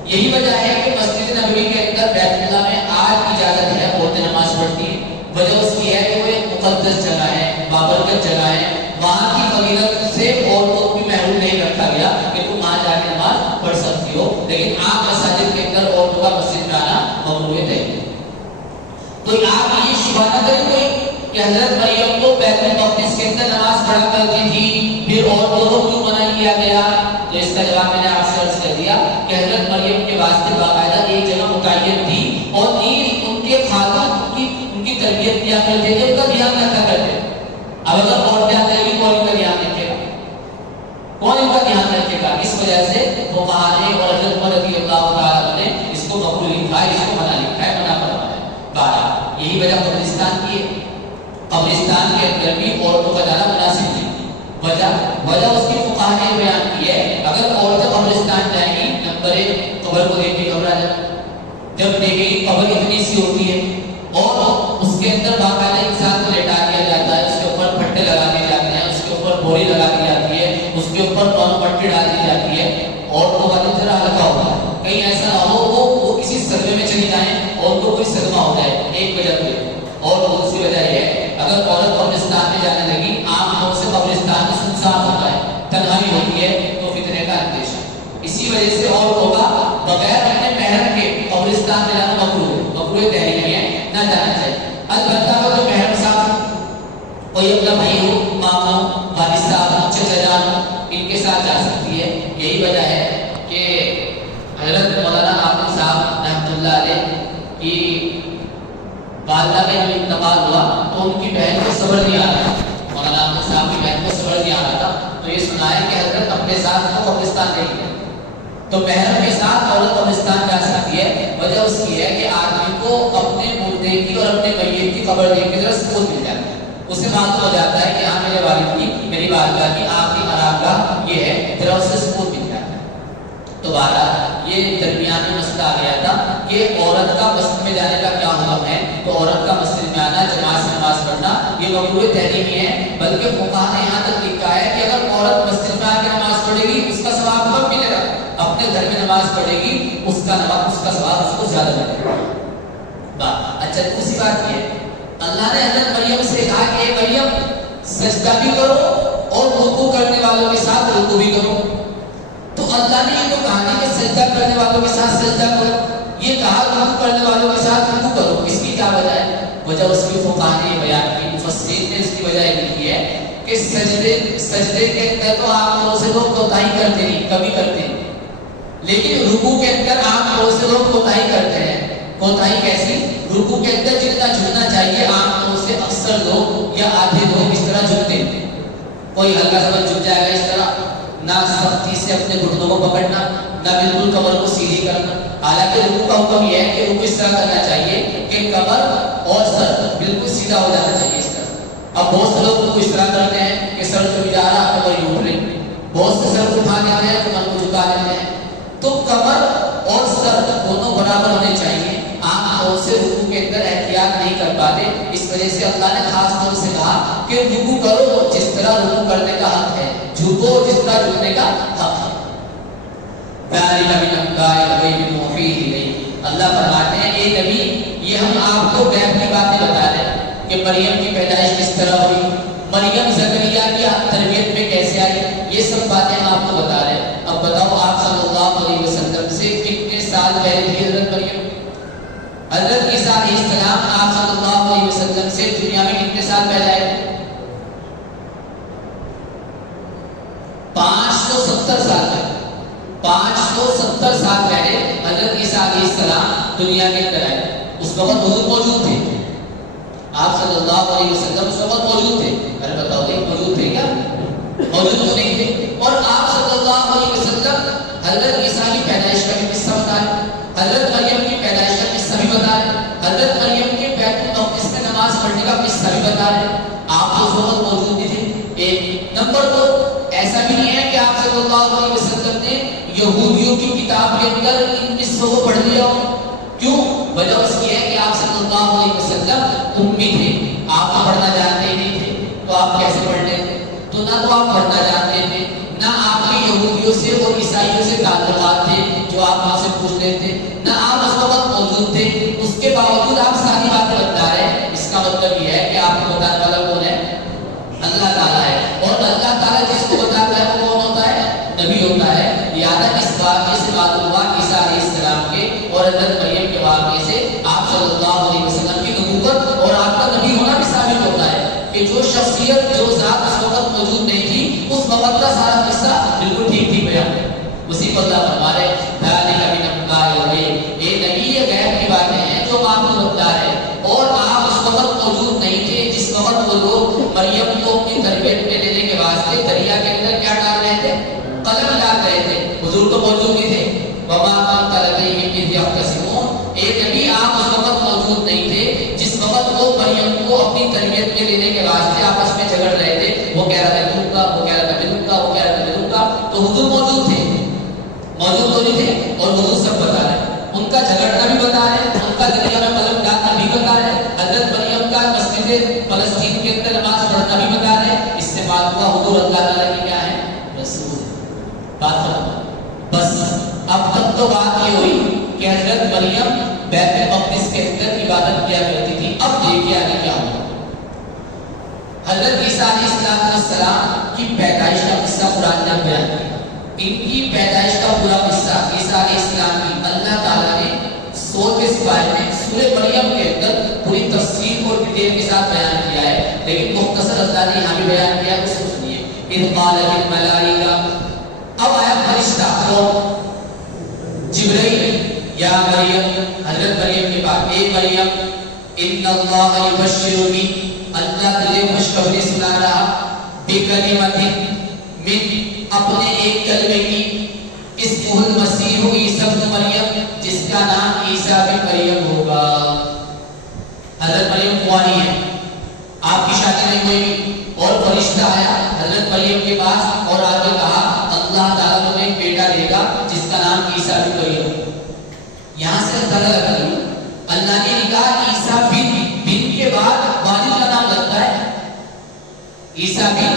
یہی وجہ ہے کہ مسجد نبوی کے اندر بیت اللہ میں آج اجازت ہے عورتیں نماز پڑھتی ہیں. وجہ اس کی ہے کہ وہ ایک مقدس جگہ ہے, بابرکت جگہ ہے. وہاں کی فضیلت سے عورتوں کو بھی محروم نہیں رکھا گیا کہ تم وہاں جا کے نماز پڑھ سکتی ہو. لیکن آپ مساجد کے اندر عورتوں کا مسجد میں آنا ممنوع ہے. تو آپ یہ شبہ نہ کریں کوئی کہ حضرت مریم کو بیت المقدس کے اندر نماز پڑھا کرتی تھی پھر عورتوں کو کیوں منع کیا گیا؟ تو اس کا جواب میں نے آپ سے عرض کر دیا کہ حضرت مریم کے واسطے باقاعدہ ایک جگہ متعین تھی اور ان کے خاتون ان کی تربیت کیا کرتے تھے, ان کا دھیان رکھا کرتے. اب اگر عورتیں آ جائیں گی کون ان کا دھیان رکھے گا؟ کون ان کا دھیان رکھے گا؟ اس وجہ سے فقہاء نے اور حضرت عمر رضی اللہ تعالیٰ نے اس کو مقبول لکھا ہے, اس کو منع لکھا ہے, منع فرمایا ہے. بارہ یہی وجہ قبرستان کی ہے. قبرستان کے اندر بھی عورتوں کا جانا مناسب نہیں. وجہ اس کی فقہاء نے بیان کی ہے اگر عورتیں قبرستان جائیں گی نمبر 1 قبر کو دیکھ کے گھبرا جائے. جب دیکھیں گی قبر اتنی سی ہوتی ہے اور اس کے اندر باقاعدہ انسان کو لٹا دیا جاتا ہے, اس کے اوپر پھٹے لگا دیے جاتے ہیں, اس کے اوپر بوری لگا دی جاتی ہے, اس کے اوپر دونوں پٹی ڈال دی جاتی ہے. عورتوں کا دل ذرا ہلکا ہوتا ہے, کہیں ایسا نہ ہو وہ کسی صدمے میں چلی جائیں اور ان کو کوئی صدمہ ہو جائے. ایک وجہ تو ہے. اور دوسری وجہ یہ ہے اگر عورت قبرستان میں جانے لگی, عام طور سے قبرستان میں سنسان ہوتا ہے, تنہائی ہوتی ہے, تو فتنے کا اندیشہ. اسی وجہ سے عورتوں کا بغیر اپنے محرم کے قبرستان میں جانا مکروہ تحریم ہے, نہ جانا چاہیے. البتہ اگر جو محرم صاحب کوئی اپنا بھائی ہو, ماموں, والد صاحب, چچا جان ہو, ان کے ساتھ جا سکتی ہے. یہی وجہ ہے کہ حضرت مولانا عامر صاحب رحمۃ اللہ علیہ کی والدہ کا جب انتقال ہوا تو ان کی بہن کو صبر نہیں آ رہا تھا. مولانا عامر صاحب کی بہن کو صبر نہیں آ رہا تھا تو یہ سنایا کہ حضرت اپنے ساتھ کو قبرستان لے گئے. تو محرم کے ساتھ عورت قبرستان جا سکتی ہے. وجہ اس کی ہے کہ آدمی کو اپنے مردے کی اور اپنے میت کی قبر دیکھ کے ذرا سکون مل جاتا ہے. اسے معلوم ہو جاتا ہے کہ ہاں میرے والد کی, میری والدہ کی آخری آرامگاہ یہ ہے, ذرا اسے سکون مل جاتا ہے. تو بہرحال یہ درمیان میں مسئلہ آ گیا تھا کہ عورت کا مسجد میں جانے کا کیا حکم ہے. تو عورت کا مسجد میں آنا، جماعت سے نماز پڑھنا یہ مکروہ تحریمی ہے. بلکہ فقہاء نے یہاں تک لکھا ہے کہ اگر عورت مسجد میں آ کے نماز پڑھے گی اس کا ثواب کم ملے گا، اپنے گھر میں نماز پڑھے گی اس کا ثواب اس کو زیادہ ملے گا. اچھا دوسری بات یہ اللہ نے حضرت مریم سے کہا کہ اے مریم سجدہ بھی کرو اور رکوع کرنے والوں کے ساتھ رکوع بھی کرو. تو اللہ نے یہ تو کہا نہیں کہ سجدہ کرنے والوں کے ساتھ سجدہ کرو، یہ کہا رکوع کرنے والوں کے ساتھ رکوع کرو. اس کی کیا وجہ ہے؟ وجہ اس کی فقہاء نے یہ بیان کی، مفسرین نے اس کی وجہ یہ لکھی ہے کہ سجدے کے اندر تو عام طور سے لوگ کوتاہی کرتے نہیں، کبھی کرتے ہیں، لیکن رکوع کے اندر عام طور سے لوگ کوتاہی کرتے ہیں. کوتاہی کیسی؟ رکوع کے اندر جتنا جھکنا چاہیے عام طور سے اکثر لوگ یا آدھے لوگ اس طرح جھکتے ہیں. کوئی ہلکا سا جھک جائے گا اس طرح، نہ سختی سے اپنے گھٹنوں کو پکڑنا، نہ بالکل کمر کو سیدھی کرنا. حالانکہ رکوع کا حکم یہ ہے کہ رکوع اس طرح کرنا چاہیے کہ کمر اور سر بالکل سیدھا ہو جانا چاہیے اس طرح. اب بہت سے لوگ رکوع اس طرح کرتے ہیں کہ سر جھک جا رہا کمر یوں اٹھ رہی، بہت سے سر کو اٹھا دیتے ہیں کمر کو جھکا دیتے ہیں. تو کمر اور سر دونوں برابر ہونے چاہیے. عام طور سے رکوع کے اندر احتیاط نہیں کر پاتے، اس وجہ سے اللہ نے خاص طور سے کہا کہ رکوع کرو جس طرح رکوع کرنے کا حق ہے، جھکو جس طرح جھکنے کا حق ہے. اللہ فرماتے ہیں اے نبی یہ ہم آپ کو غیب کی باتیں بتا رہے ہیں کہ مریم کی پیدائش کس طرح ہوئی، مریم زکریا کی تربیت میں کیسے آئی، یہ سب باتیں ہم آپ کو بتا رہے ہیں. اب بتاؤ آپ صلی اللہ علیہ وسلم سے کتنے سال پہلے تھی حضرت مریم؟ حضرت عیسیٰ علیہ السلام آپ صلی اللہ علیہ وسلم سے دنیا میں کتنے سال پہلے آئے؟ 570 سال پہلے. 570 سال پہلے حضرت عیسیٰ علیہ السلام دنیا کے اندر آئے. اس وقت حضور موجود تھے، آپ صلی اللہ علیہ وسلم اس وقت موجود تھے. ارے بتاؤ بھائی موجود تھے کیا؟ موجود تو نہیں تھے. اور آپ صلی اللہ علیہ وسلم حضرت عیسیٰ کی پیدائش کا بھی قصہ بتا رہے، حضرت مریم کی پیدائش کا قصہ بھی بتا رہے، حضرت مریم کے بیت المقدس میں نماز پڑھنے کا قصہ بھی بتا رہے. آپ اس وقت موجود نہیں تھے. ایک نمبر 2 ایسا بھی نہیں ہے کہ آپ صلی اللہ علیہ وسلم نے یہودیوں کی کتاب کے اندر ان قصوں کو پڑھ لیا ہو. کیوں؟ وجہ اس کی ہے کہ آپ صلی اللہ علیہ وسلم امی تھے، آپ پڑھنا جانتے نہیں تھے، تو آپ کیسے پڑھ لیں؟ تو نہ تو آپ پڑھنا جانتے تھے، نہ آپ کے یہودیوں سے اور عیسائیوں سے تعلقات تھے جو آپ وہاں سے پوچھ رہے تھے، نہ آپ اس وقت موجود تھے. اس کے باوجود آپ ساری باتیں بتا رہے ہیں. اس کا مطلب یہ ہے کہ آپ کو بتانے والا کون ہے؟ اللہ تعالیٰ ہے. اور اللہ تعالیٰ جس کو بتاتا ہے وہ کون ہوتا ہے؟ نبی ہوتا ہے. لہٰذا اس واقعے سے معلوم ہوا عیسیٰ علیہ السلام کے اور حضرت مریم کے واقعے سے آپ صلی اللہ علیہ وسلم کی نبوت اور آپ کا نبی ہونا بھی ثابت ہوتا ہے کہ جو شخصیت جو ذات اس وقت موجود نہیں تھی اس وقت کا سارا قصہ بالکل ٹھیک بیان ہے. اسی کو اللہ فرما رہے اے نبی یہ غیب کی باتیں ہیں جو آپ کو بتا رہے ہیں، اور آپ اس وقت موجود نہیں تھے جس وقت وہ لوگ مریم کو اپنی تربیت میں لینے کے واسطے دریا کے اندر کیا ڈال رہے تھے؟ قلم ڈال رہے تھے. حضور تو موجود نہیں تھے. وما كنت لديهم إذ يختصمون. اے نبی آپ اس وقت موجود نہیں تھے جس وقت وہ مریم کو اپنی تربیت میں لینے کے واسطے آپس میں جھگڑ رہے تھے. وہ کہہ رہا تھا دوں گا، وہ کہہ رہا تھا دوں گا، وہ کہہ رہا تھا دوں گا. تو حضور موجود تھے، موجود تو نہیں تھے، اور حضور سب بتا رہے ہیں. ان کا جھگڑنا بھی بتا رہے ہیں، ان کا دریا میں قلم ڈالنا بھی بتا رہے ہیں، حضرت مریم کا مسجد فلسطین کے اندر نماز پڑھنا بھی بتا رہے ہیں. اس سے بات ہوا حضور اللہ تعالیٰ کی کیا ہے؟ رسول. بات ختم. بس اب تک تو بات یہ ہوئی کہ حضرت مریم بیت المقدس کے اندر عبادت کیا کرتی تھی. اب دیکھیے آگے کیا ہوا. حضرت عیسیٰ علیہ السلام کی پیدائش کا قصہ قرآن نے بیان کیا. ان کی پیدائش کا پورا قصہ عیسیٰ علیہ السلام کی اللہ تعالیٰ نے 100 کے سپارے میں سورہ مریم کے اندر پوری تفصیل اور ڈیٹیل کے ساتھ بیان کیا ہے، لیکن مختصر اللہ نے یہاں بھی بیان کیا ہے. اس کو سنیے. اذ قالت الملائکہ. اب آیا فرشتہ کون؟ جبرائیل. یا مریم، حضرت مریم کے پاس. اے مریم ان اللہ یبشرکی، اللہ تجھے خوشخبری سنا رہا، بکلمۃ من، اپنے ایک کلمے کی، اسمہ المسیح عیسیٰ ابن مریم، جس کا نام عیسیٰ بن مریم ہوگا. حضرت مریم کنواری ہے، آپ کی شادی نہیں ہوئی، اور فرشتہ آیا حضرت مریم کے پاس اور آگے کہا اللہ تعالیٰ تمہیں ایک بیٹا دے گا جس کا نام عیسیٰ بن مریم. یہاں سے اندازہ لگائیے اللہ نے کہا عیسیٰ بن کے بعد والد کا نام لگتا ہے. عیسیٰ بن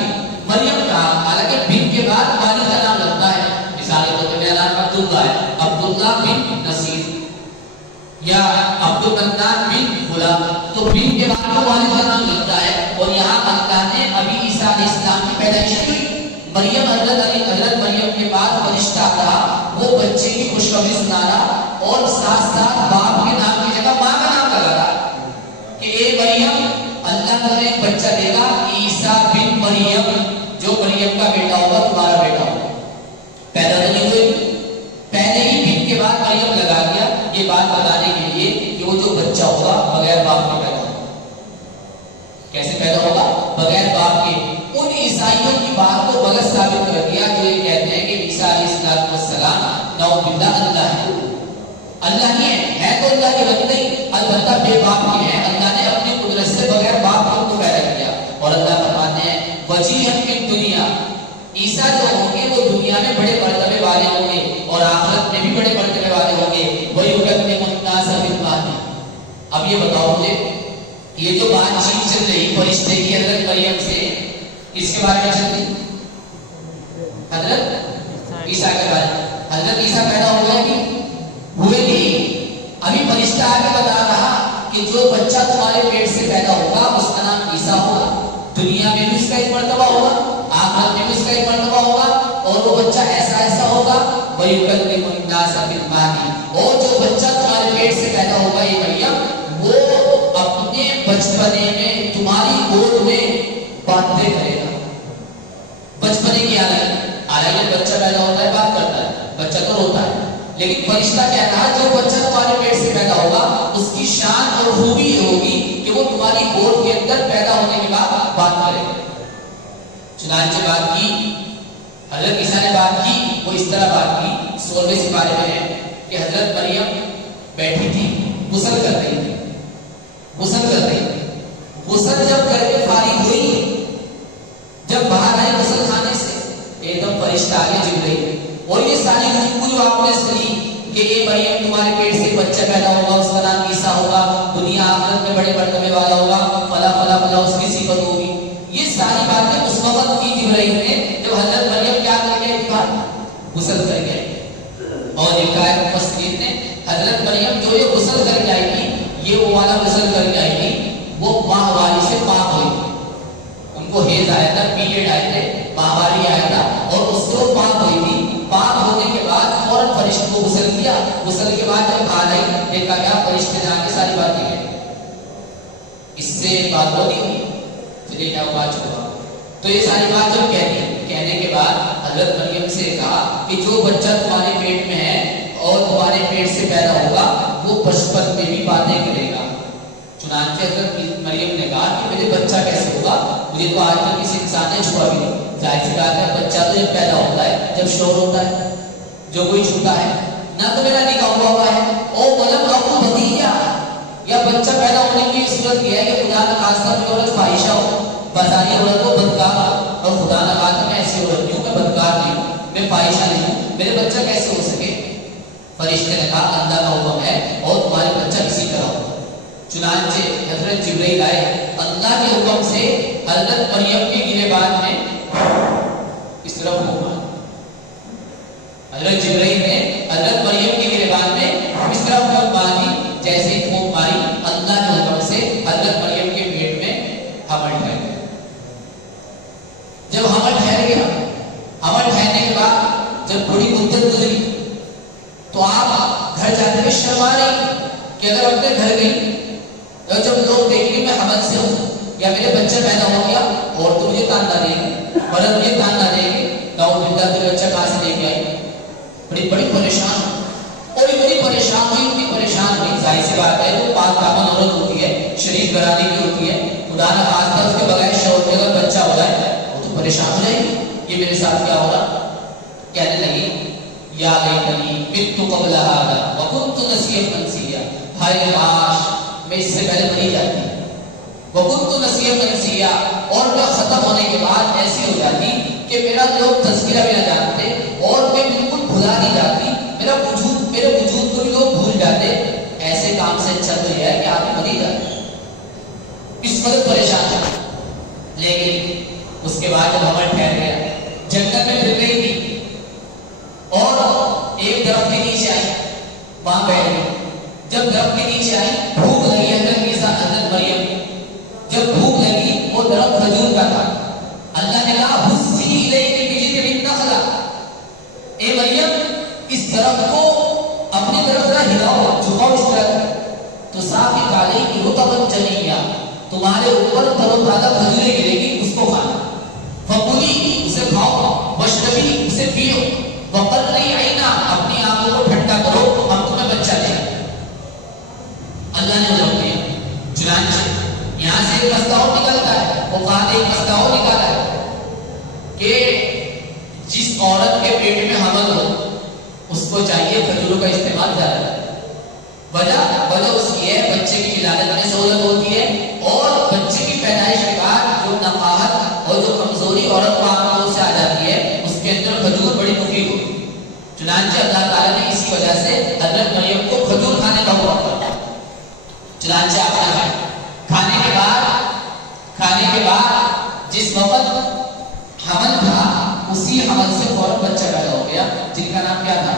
مریم کا حالانکہ بن کے بعد والد کا نام لگتا ہے. مثال کے طور پر میرا نام عبداللہ ہے, عبداللہ بن نصیر یا عبد المنان بن غلام, تو بن کے بعد وہ والد کا نام لگتا ہے. اور یہاں اللہ نے ابھی عیسیٰ علیہ السلام کی پیدائش کی. مریم حضرت مریم کے بعد فرشتہ تھا, وہ بچے کی خوشخبری سنا رہا اور ساتھ ساتھ باپ کے نام کی جگہ ماں کا نام لگا رہا کہ اے مریم اللہ تمہیں ایک بچہ دے گا عیسیٰ بن مریم, جو مریم کا بیٹا ہوگا تمہارا بیٹا ہوگا. پیدا تو نہیں ہوئی, پہلے ہی بن کے بعد مریم لگا دیا, یہ بات بتانے کے لیے کہ وہ جو بچہ ہوگا بغیر باپ کے پیدا ہوگا. کیسے پیدا ہوگا؟ بغیر باپ کے. ان عیسائیوں کی بات کو غلط ثابت کر دیا جو یہ کہتے ہیں کہ عیسیٰ علیہ السلام نعوذ باللہ اللہ ہے. اللہ ہی ہے تو اللہ کے بندے نہیں, البتہ بے باپ کے ہیں. اللہ نے اپنی قدرت سے بغیر باپ کے ان کو پیدا کیا. اور اللہ فرماتے ہیں وجیہن فی الدنیا, عیسیٰ جو ہوں گے وہ دنیا میں بڑے مرتبے والے ہوں گے اور آخرت میں بھی بڑے مرتبے والے ہوں گے. وَيُكَلِّمُ النَّاسَ بِالْمَهْدِ. اب یہ بتاؤ مجھے, یہ جو بات چیت چل رہی فرشتے کی حضرت مریم سے, کس کے بارے میں چل رہی؟ حضرت عیسیٰ کے بارے میں. حضرت عیسیٰ پیدا ہو گئے کہ ہوئے نہیں. ابھی فرشتہ آ کے بتا رہا کہ جو بچہ تمہارے پیٹ سے پیدا ہوگا اس کا نام عیسیٰ ہوگا. دنیا میں بھی اس کا ایک مرتبہ ہوگا, آخرت میں بھی اس کا ایک مرتبہ ہوگا, اور وہ بچہ ایسا ہوگا. وَيُكَلِّمُ النَّاسَ بِالْمَهْدِ. اور جو بچہ تمہارے پیٹ سے پیدا ہوگا یہ مریم, وہ اپنے بچپنے میں تمہاری گود میں باتیں کرے گا. بچپنے کی حالانکہ بچہ پیدا ہوتا ہے بات کرتا ہے, بچہ تو روتا ہے, لیکن فرشتہ کیا کہا جو بچہ تمہارے پیٹ سے پیدا ہوگا اس کی شان اور خوبی یہ ہوگی کہ وہ تمہاری گود کے اندر پیدا ہونے کے بعد بات کرے گا. چنانچہ بات کی, حضرت عیسیٰ نے بات کی. وہ اس طرح بات کی, 16ویں سپارے میں ہے کہ حضرت مریم بیٹھی تھی, غسل کر رہی تھی. غسل جب کر کے فارغ ہوئی, جب باہر آئی غسل خانے سے, ایک دم فرشتہ آ گیا جبرائیل, اور یہ ساری گفتگو جو آپ نے سنی کہ یہ مریم تمہارے پیٹ سے بچہ پیدا ہوگا, اس کا نام عیسیٰ ہوگا, دنیا آخرت میں بڑے مرتبے والا ہوگا, فلا فلا فلا اس کی صفت ہوگی, یہ ساری باتیں اس وقت کی جبرائیل نے جب حضرت مریم کیا کر گئے تھی, غسل کر گئے. اور لکھا ہے مفسرین نے حضرت مریم جو یہ غسل کر کے آئی تھی, یہ وہ والا غسل کر کے آئی تھی, وہ ماہواری سے پاک ہوئی. ان کو حیض آیا تھا, پیریڈ آئے تھے, ماہواری آیا تھا, اور اس سے وہ پاک ہوئی تھی. پاک ہونے کے بعد فوراً فرشتے کو غسل کیا. غسل کے بعد جب آ گئی دیکھا گیا فرشتے نے آ کے ساری باتیں کی. اس سے بات نہیں ہوئی, چلیے کیا بات چھوڑا. تو یہ ساری بات جب کہنے کے بعد حضرت مریم سے کہا کہ جو بچہ تمہارے پیٹ میں ہے اور تمہارے پیٹ سے پیدا ہوگا وہ بچپن میں بھی باتیں کرے گا. چنانچہ حضرت مریم نے کہا کہ میرے بچہ کیسے ہوگا, مجھے تو آج تک کسی انسان نے چھوا بھی نہیں. ظاہر سی بات ہے بچہ تو جب پیدا ہوتا ہے جب شور ہوتا ہے, جو کوئی چھوٹا ہے, نہ تو میرا نکاح ہوا ہے اور مطلب آپ کو بھتیجا یا بچہ پیدا ہونے کی صورت یہ ہے کہ خدا نہ خاصہ کوئی عورت فاحشہ ہو, بازاری عورت کو بدکار ہو, اور خدا نہ خاصہ میں ایسی عورت نہیں ہوں, میں بدکار نہیں ہوں, میں فاحشہ نہیں ہوں, میرے بچہ کیسے ہو سکے. فرشتے نے کہا اللہ کا حکم ہے اور تمہارے بچہ اسی طرح ہوگا. چنانچہ حضرت جبرائیل آئے, اللہ کے حکم سے حضرت مریم کے گریبان میں اس طرح پھونک مارا. حضرت جبرائیل نے حضرت مریم کے گریبان میں اس طرح پھونک ماری, جیسے ہی پھونک ماری اللہ کے حکم سے حضرت مریم کے پیٹ میں حمل ٹھہر گیا. جب حمل ٹھہر گیا, حمل ٹھہرنے کے بعد جب تھوڑی مدت گزری تو آپ گھر جاتے ہوئے شرما رہی کہ اگر اپنے گھر گئی اور جب لوگ دیکھیں گے میں حمل سے ہوں یا میرے بچہ پیدا ہو گیا, اور تو مجھے تانا دے گی, مرد مجھے تانا دے گی, گاؤں بندہ تیرے بچہ کہاں سے لے کے آئی. بڑی پریشان ہوں, اور یہ بڑی پریشان ہوئی. ظاہر سی بات ہے وہ پاک دامن عورت ہوتی ہے, شریف گھرانے کی ہوتی ہے, خدا نہ خاصہ اس کے بغیر شوہر کے اگر بچہ ہو جائے وہ تو پریشان ہو جائے گی, یہ میرے ساتھ کیا ہوگا. کہنے لگی یا لیتنی مت قبل ھذا وکنت نسیا منسیا, ہائے کاش میں اس سے پہلے مری جاتی, وکنت نسیا منسیا, اور میں ختم ہونے کے بعد ایسی ہو جاتی کہ میرا لوگ تذکرہ بھی نہ جانتے اور میں بالکل بھلا نہیں جاتی, میرا اس قدر پریشان تھا. لیکن اس کے بعد جب حمل ٹھہر گیا, جنگل میں پھر گئی تھی اور ایک درخت کے نیچے آئی, وہاں بیٹھ گئی. جب درخت کے نیچے آئی, بھوک لگی حضرت مریم, جب بھوک لگی, وہ درخت کھجور کا تھا. اللہ نے کہا حسی الیک بجذع النخلہ, اے مریم اس درخت کو اپنی طرف ذرا ہلاؤ, جھکاؤ اس طرح, تو ساقط علیک رطبا جنیا, تمہارے اوپر تر و تازہ کھجوریں گرے گی, اس کو کھانا. فکلی, اسے کھاؤ, واشربی, اسے پیو, وقرری عینا, اپنی آنکھوں کو ٹھنڈا کرو, ہم تمہیں بچہ دیں. اللہ نے حکم دیا. چنانچہ یہاں سے ایک مسئلہ اور نکلتا ہے, وہ خاص ایک مسئلہ اور نکالا ہے کہ جس عورت کے پیٹ میں حمل ہو اس کو چاہیے کھجوروں کا استعمال زیادہ کرے. وجہ اس کی ہے بچے کی ولادت میں سہولت ہوتی ہے, اور بچے کی پیدائش کے بعد جو نقاہت اور جو کمزوری عورت کو آنکھوں سے آ جاتی ہے اس کے اندر کھجور بڑی مفید ہوتی ہے. چنانچہ اللہ تعالیٰ نے اسی وجہ سے حضرت مریم کو کھجور کھانے کا حکم کرتا. چنانچہ آپ نے کھانے کے بعد جس وقت حمل تھا اسی حمل سے فوراً بچہ پیدا ہو گیا, جن کا نام کیا تھا,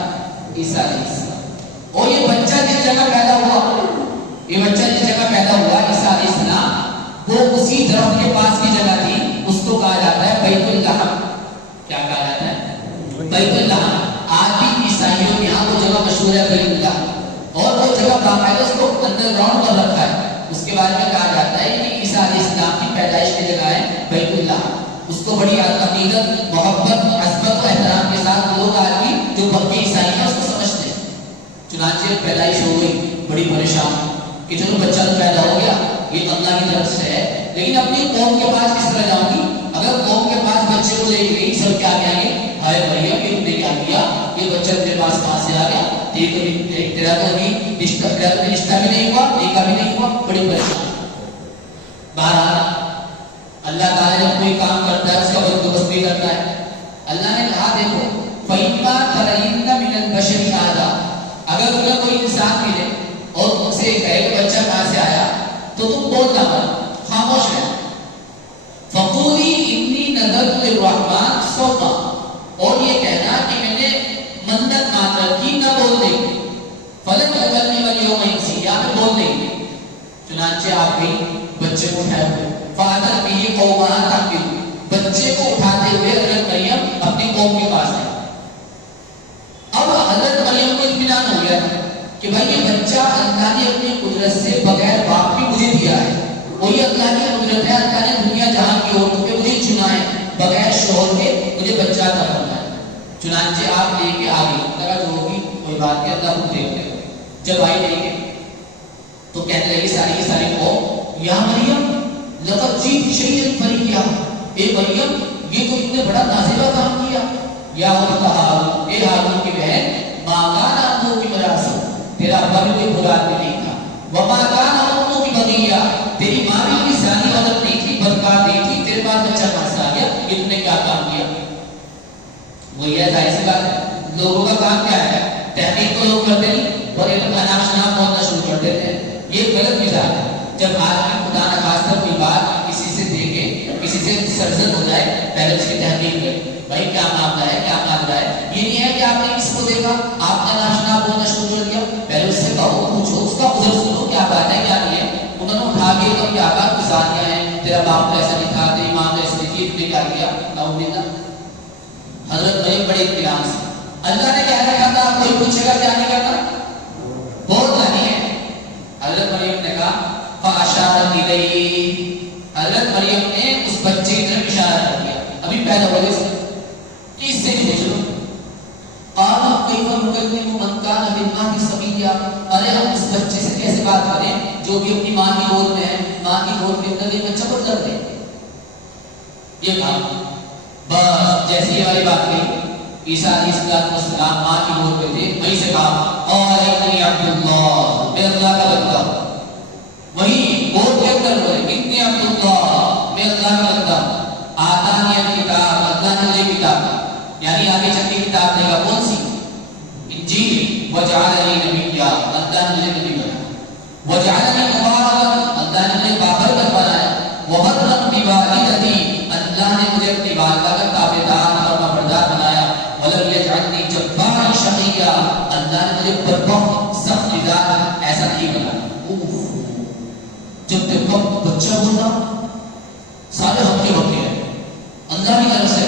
عیسیٰ علیہ السلام. اور یہ بچہ جس جگہ پیدا ہوا عیسیٰ علیہ السلام, وہ اسی درخت کے پاس کی جگہ تھی, اس کو کہا جاتا ہے بیت اللحم. کیا کہا جاتا ہے, بیت اللحم. آج بھی عیسائیوں کے یہاں وہ جگہ مشہور ہے بیت اللحم, اور وہ جگہ باقاعدہ اس کو انڈر گراؤنڈ پر رکھا ہے. اس کے بارے میں کہا جاتا ہے کہ عیسیٰ علیہ السلام کی پیدائش کی جگہ ہے بیت اللحم. اس کو بڑی عقیدت, محبت, عظمت و احترام کے ساتھ لوگ آج بھی جو پکے عیسائی ہیں اس کو سمجھتے ہیں. چنانچہ پیدائش ہو گئی, بڑی پریشان کہ چلو بچہ تو پیدا ہو گیا, یہ اللہ کی طرف سے ہے, لیکن اپنی قوم کے پاس کس طرح جاؤں گی؟ اگر قوم کے پاس بچے کو لے کے گئی, سب کیا کہیں گے, ہائے مریم یہ تم نے کیا کیا, یہ بچہ تیرے پاس کہاں سے آ گیا, تیرا تو ابھی رشتہ بھی نہیں ہوا, نکاح بھی نہیں ہوا, بڑی پریشان. بہرحال اللہ تعالیٰ جب کوئی کام کرتا ہے اس کا بندوبست بھی کرتا ہے. اللہ نے کہا دیکھو فَإِمَّا تَرَيِنَّ مِنَ الْبَشَرِ أَحَدًا, اگر تمہیں کوئی انسان ملے اور تم سے کہے کہ بچہ کہاں سے آیا, تو تم بولنا مت, خاموش رہنا. فَقُولِي إِنِّي نَذَرْتُ لِلرَّحْمَنِ صَوْمًا, اور یہ کہنا کہ میں نے منت مان رکھی نہ بولنے کی. فَلَنْ أُكَلِّمَ الْيَوْمَ إِنسِيًّا, میں بولنے کی. چنانچہ آپ بھی بچے کو اٹھائے ہوئے, فَأَتَتْ بِهِ قَوْمَهَا تَحْمِلُهُ, بچے کو اٹھاتے ہوئے حضرت مریم اپنی قوم کے پاس آئی. اب حضرت مریم کو اطمینان ہو گیا کہ بھائی یہ بچہ اللہ نے اپنی قدرت سے بغیر باپ بھی مجھے دیا ہے, وہی اللہ کی قدرت ہے, اللہ نے دنیا جہاں کی عورتوں پہ مجھے چنا ہے, بغیر شوہر کے مجھے بچہ عطا فرمایا ہے. چنانچہ آپ لے کے آ گئی, طرح جو ہوگی کوئی بات نہیں, اللہ خود دیکھ لے گا. جب آئی لے کے تو کہنے لگی ساری کی ساری قوم, یا مریم لقد جئت شیئا فریّا, اے مریم یہ تو اتنے بڑا نازیبہ کام کیا. یا ہارون, اے ہارون کی بہن, ما کان ابوک امرأ سوء, تیرا ابا بھی کوئی برا آدمی نہیں تھا. وما کان امک بغیا, تیری ماں بھی کوئی زانی عورت نہیں تھی, بدکار نہیں تھی, تیرے پاس بچہ کہاں سے آ گیا, یہ تم نے کیا کام کیا. وہ یہ ظاہر سی بات ہے, لوگوں کا کام کیا ہے, تحقیق تو لوگ کرتے نہیں, اور یہ اناپ بولنا شروع کر دیتے ہیں. یہ غلط مزاج ہے. جب آدمی خدا نہ خواستہ کوئی بات کسی سے دیکھے, کسی سے سرزد ہو جائے, پہلے اس کی تحقیق کرے, بھائی کیا معاملہ ہے, کیا معاملہ ہے. یہ نہیں ہے کہ آپ نے کسی کو دیکھا, آپ نے ناشنا بولنا شروع کر دیا, پہلے اس سے کہو, پوچھو, اس کا عذر سنو, کیا بات ہے, کیا نہیں ہے. انہوں نے اٹھا کے تو کیا کہا, گزاریاں ہیں, تیرا باپ تو ایسا نہیں تھا, تیری ماں تو ایسا نہیں تھی, تم نے کیا کیا. حضرت مریم بڑے اطمینان سے, اللہ نے کیا رکھا تھا, کوئی پوچھے گا کیا نہیں کرنا, بولنا نہیں ہے. حضرت مریم نے کہا فاشارت الیہ, حضرت مریم نے اس بچے کی طرف اشارہ کر دیا, ابھی پیدا ہو گئے کہ اس سے پوچھ لو. قال کیف نکلم من کان فی المہد صبیا, ارے ہم اس بچے سے کیسے بات کریں جو کہ اپنی ماں کی گود میں ہے, ماں کی گود کے اندر یہ بچہ پڑ کر دے. یہ کہا بس جیسی یہ والی بات کہی, عیسیٰ علیہ السلام ماں کی گود میں تھے, وہیں سے کہا قال انی عبداللہ, میں اللہ کا بندہ ہوں. وہی گود کے اندر ہوئے, انی عبداللہ, میں اللہ کا بندہ ہوں. آتانی الکتاب, اللہ نے مجھے کتاب, یعنی آگے چل کے کتاب دے گا, کون سی, انجیل. وجعلنی نبیا, اللہ نے مجھے نبی بنایا. وجعلنی مبارکا, اللہ نے مجھے بابرکت بنایا. اللہ نے مجھے بدبخت سخت مزاج ایسا نہیں بنایا. جب دیکھو بچہ ہونا سارے حق کے ہوتے ہیں اللہ کی طرف سے.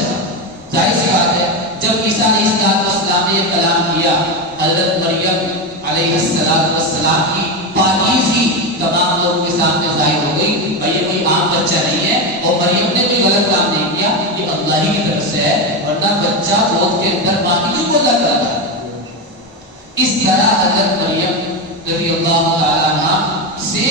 ظاہر سی بات ہے جب عیسیٰ علیہ السلام نے یہ کلام کیا حضرت مریم علیہ السلام کی پاکیزگی تمام لوگوں کے سامنے ظاہر ہو گئی. بھائی یہ کوئی عام بچہ نہیں ہے اور مریم نے کوئی غلط کام نہیں کیا, یہ اللہ ہی کی طرف سے ہے, ورنہ بچہ گود کے اندر ماں کی کیوں بولا کرتا ہے. اس طرح حضرت مریم رضی اللہ تعالیٰ عنہ سے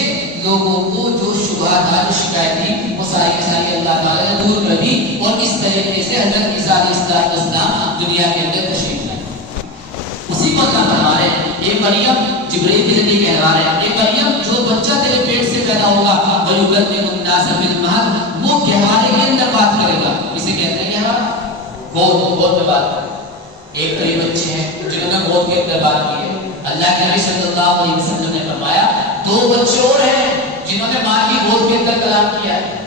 لوگوں کو جو شبہات شکایت تھی وہ ساری اللہ تعالیٰ نے دور کر دی اور اس طریقے سے حضرت عیسیٰ علیہ السلام دنیا کے اندر تشریف لائے. اسی کو اللہ فرما رہے ہیں اے مریم, جبرائیل کے ذریعے کہہ رہا ہے اے مریم جو بچہ تیرے پیٹ سے پیدا ہوگا وَيُكَلِّمُ النَّاسَ فِي الْمَهْدِ, وہ گہوارے کے اندر بات کرے گا. اسے کہتے ہیں گہوارہ, گود میں بات کرے. ایک کئی بچے ہیں جنہوں نے گود کے اندر بات کی ہے. اللہ کے نبی صلی اللہ علیہ وسلم نے فرمایا 2 بچے اور ہیں جنہوں نے ماں کی گود کے اندر کلام کیا ہے.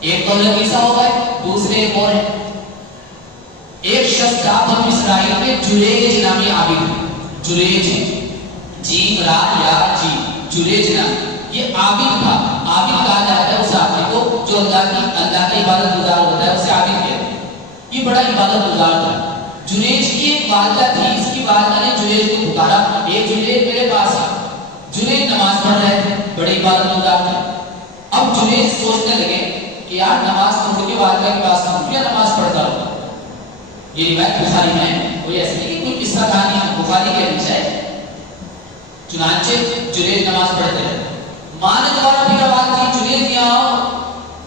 ایک تو حضرت عیسیٰ ہو گئے, دوسرے ایک اور ہیں. ایک شخص کا بنو اسرائیل میں جریج نامی عابد ہے. جریج جیم را یا جی, جریج نام, یہ عابد تھا. عابد کہا جاتا ہے اس آدمی کو جو اللہ کی عبادت گزار ہوتا ہے, اسے عابد کہتے ہیں. یہ بڑا عبادت گزار تھا. جریج کی ایک والدہ تھی, اس کی والدہ نے جریج کو پکارا اے جریج میرے پاس آ. جریج نماز پڑھ رہے تھے, بڑے عبادت گزار تھے. اب جریج سوچنے لگے کہ یار نماز پڑھ کے والدہ کے پاس آؤں یا نماز پڑھتا ہوں. یہ روایت بخاری میں ہے, کوئی ایسے نہیں کہ کوئی قصہ کہانی ہے, بخاری کے نیچے ہے. چنانچہ جریج نماز پڑھتے رہے. ماں نے دوبارہ بھی آواز دی جریج یہاں آؤ.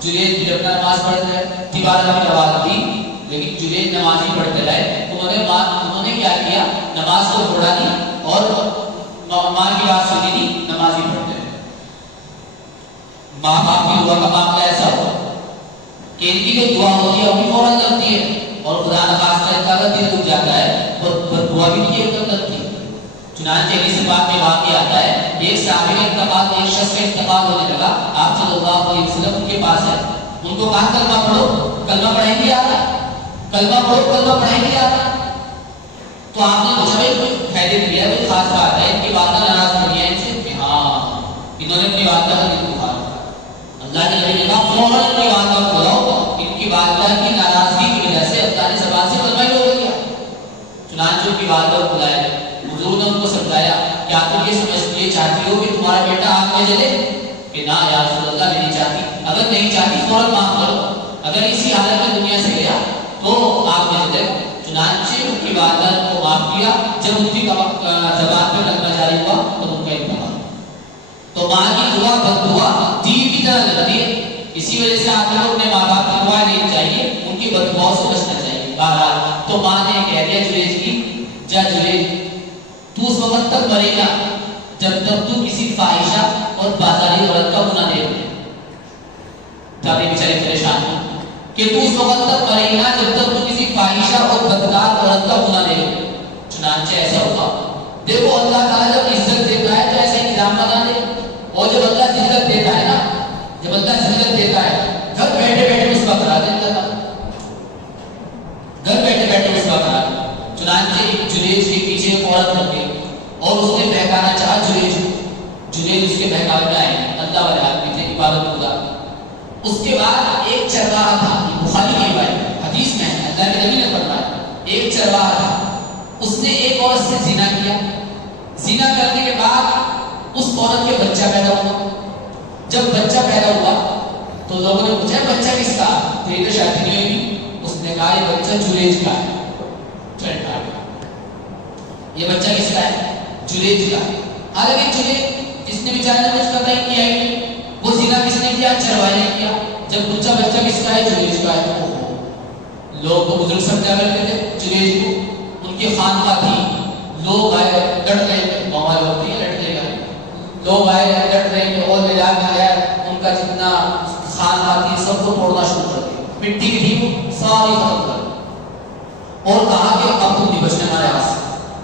جریج بھی اپنا نماز پڑھتے رہے, دوبارہ بھی آواز دی, لیکن جریج نماز ہی پڑھتے رہے. انہوں نے کیا کیا, نماز کو چھوڑا نہیں اور ماں کی بات سنی نہیں, نماز ہی پڑھتے رہے. ماں باپ کی دعا کا معاملہ ایسا ہو کہ ان کی جو دعا ہوتی ہے وہ بھی فوراً لگتی ہے, اور خدا نخواستہ ان کا اگر دل دکھ جاتا ہے اور دعا بھی نہیں ایک دم لگتی ہے. چنانچہ اس بات میں واقع آتا ہے ایک صحابی کا انتقال, ایک شخص کا انتقال ہونے لگا. آپ صلی اللہ علیہ وسلم ان کے پاس ہے, ان کو کہا کلمہ پڑھو. کلمہ پڑھیں گے آتا, کلمہ پڑھو, کلمہ پڑھیں گے آتا. تو آپ نے پوچھا بھائی کوئی خیریت دیا, کوئی خاص بات ہے, ان کی والدہ ناراض ہو گئی ہے ان سے کہ ہاں انہوں نے اپنی والدہ کا دل دکھا رکھا. اللہ کے نبی نے کہا فوراً اپنی والدہ کو بلاؤ, ان کی والدہ کی ناراضگی کی وجہ سے اللہ نے زبان سے کلمہ ہی روک دیا. چنانچہ ان کی والدہ کو بلایا, حضور نے ان کو سمجھایا کیا تم یہ چاہتی ہو کہ تمہارا بیٹا آگ میں جلے؟ کہ نہ یا رسول اللہ میں نہیں چاہتی. اگر نہیں چاہتی فوراً معاف کرو, اگر اسی حالت میں دنیا سے گیا تو آگ میں جلے. چنانچہ ان کی والدہ کو معاف کیا. جب ان کی زبان پہ کلمہ جاری ہوا تو ان کا انتقال. تو ماں کی دعا بد دعا تیر کی طرح لگتی ہے. اسی وجہ سے آپ لوگ اپنے ماں باپ کی دعائیں نہیں چاہیے, ان کی بد دعاؤں سے بچنا چاہیے. بہرحال تو ماں نے کہہ دیا جریج کی, جا جریج تو اس وقت تک مرے گا جب تک تو کسی فاحشہ اور بازاری عورت کا گناہ دے دے. تابعی بیچارے پریشان ہو کہ تو اس وقت تک مرے گا جب تک تو کسی فاحشہ اور بدکار عورت کا گناہ دے دے. چنانچہ ایسا ہوگا. دیکھو اللہ تعالیٰ جب عزت دیتا ہے تو ایسے نظام بنا دے, اور جب اللہ ذلت دیتا ہے نا, جب اللہ ذلت دیتا ہے گھر بیٹھے بیٹھے اس کا کرا دیتا ہے, گھر بیٹھے بیٹھے اس کا کرا دے. چنانچہ جریج کے پیچھے ایک عورت لگ گئی اور اس نے بہکانا چاہا جریج کو. جریج اس کے بہکاوے میں آئے, اللہ والے آدمی تھے, عبادت گزار. اس کے بعد ایک چرواہا تھا, بخاری کی روایت حدیث میں ہے, اللہ کے نبی نے فرمایا ایک چرواہا تھا, اس نے ایک عورت سے زنا کیا. زنا کرنے کے بعد اس عورت کے بچہ پیدا ہوا. جب بچہ پیدا ہوا تو لوگوں نے پوچھا بچہ کس کا, تیری تو شادی نہیں ہوئی. اس نے کہا یہ بچہ جریج کا ہے. یہ بچہ کس کا ہے, جریج کا. حالانکہ جریج جس نے بیچارے نے کچھ قتل کیا ہی نہیں, وہ زنا کس نے کیا, چرواہے نے کیا. جب پوچھا بچہ کس کا ہے, جریج کا ہے. لوگ تو بزرگ سمجھا کرتے تھے جریج کو, ان کی خانقاہ تھی. لوگ آئے ڈٹ رہے, ہمارے ہوتی ہے لڑتے گئے, لوگ آئے ڈٹ رہے اور لے جا کے ان کا جتنا خانقاہ تھی سب کو توڑنا شروع کر دیا. مٹی کی تھی ساری ختم کر دی اور کہا کہ اب تم نہیں بچنے ہمارے ہاتھ سے.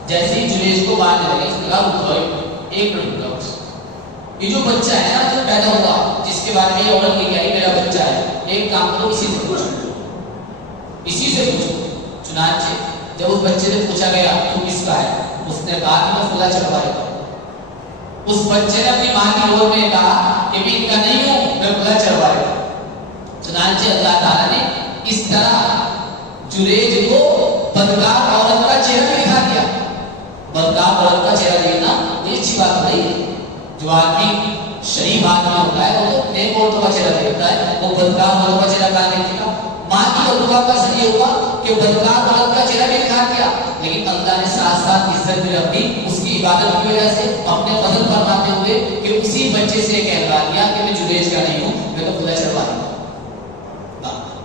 جیسے ہی جریج کو مارنے لگے, اس نے کہا رک ایک منٹ رکو, یہ جو بچہ ہے نا جو پیدا ہوا, جس کے بارے میں یہ عورت یہ کہہ میرا بچہ ہے, ایک کام کرو اسی سے پوچھو, اسی سے پوچھو. چنانچہ جب اس بچے سے پوچھا گیا تو کس کا ہے, اس نے کہا کہ میں خدا چڑھوائے گا. اس بچے نے اپنی ماں کی گود میں کہا کہ میں ان کا نہیں ہوں، میں خدا چڑھوائے گا. چنانچہ اللہ تعالیٰ نے اس طرح جریج کو بدکار عورت کا چہرہ بھی دکھا دیا. بدکار عورت کا چہرہ دیکھنا یہ اچھی بات نہیں ہے. جو آدمی شریف آدمی ہوتا ہے وہ تو نیک عورتوں کا چہرہ دیکھتا ہے، وہ بدکار عورتوں کا چہرہ کہاں دیکھے گا؟ ماں کی بددعا کا اثر یہ ہوا کہ بدکار عورت کا چہرہ بھی دکھا دیا، لیکن اللہ نے ساتھ ساتھ عزت بھی رکھی اس کی عبادت کی وجہ سے، اپنے فضل فرماتے ہوئے کہ اسی بچے سے کہلوا دیا کہ میں جریج کا نہیں ہوں، میں تو خدا چڑھوا دوں.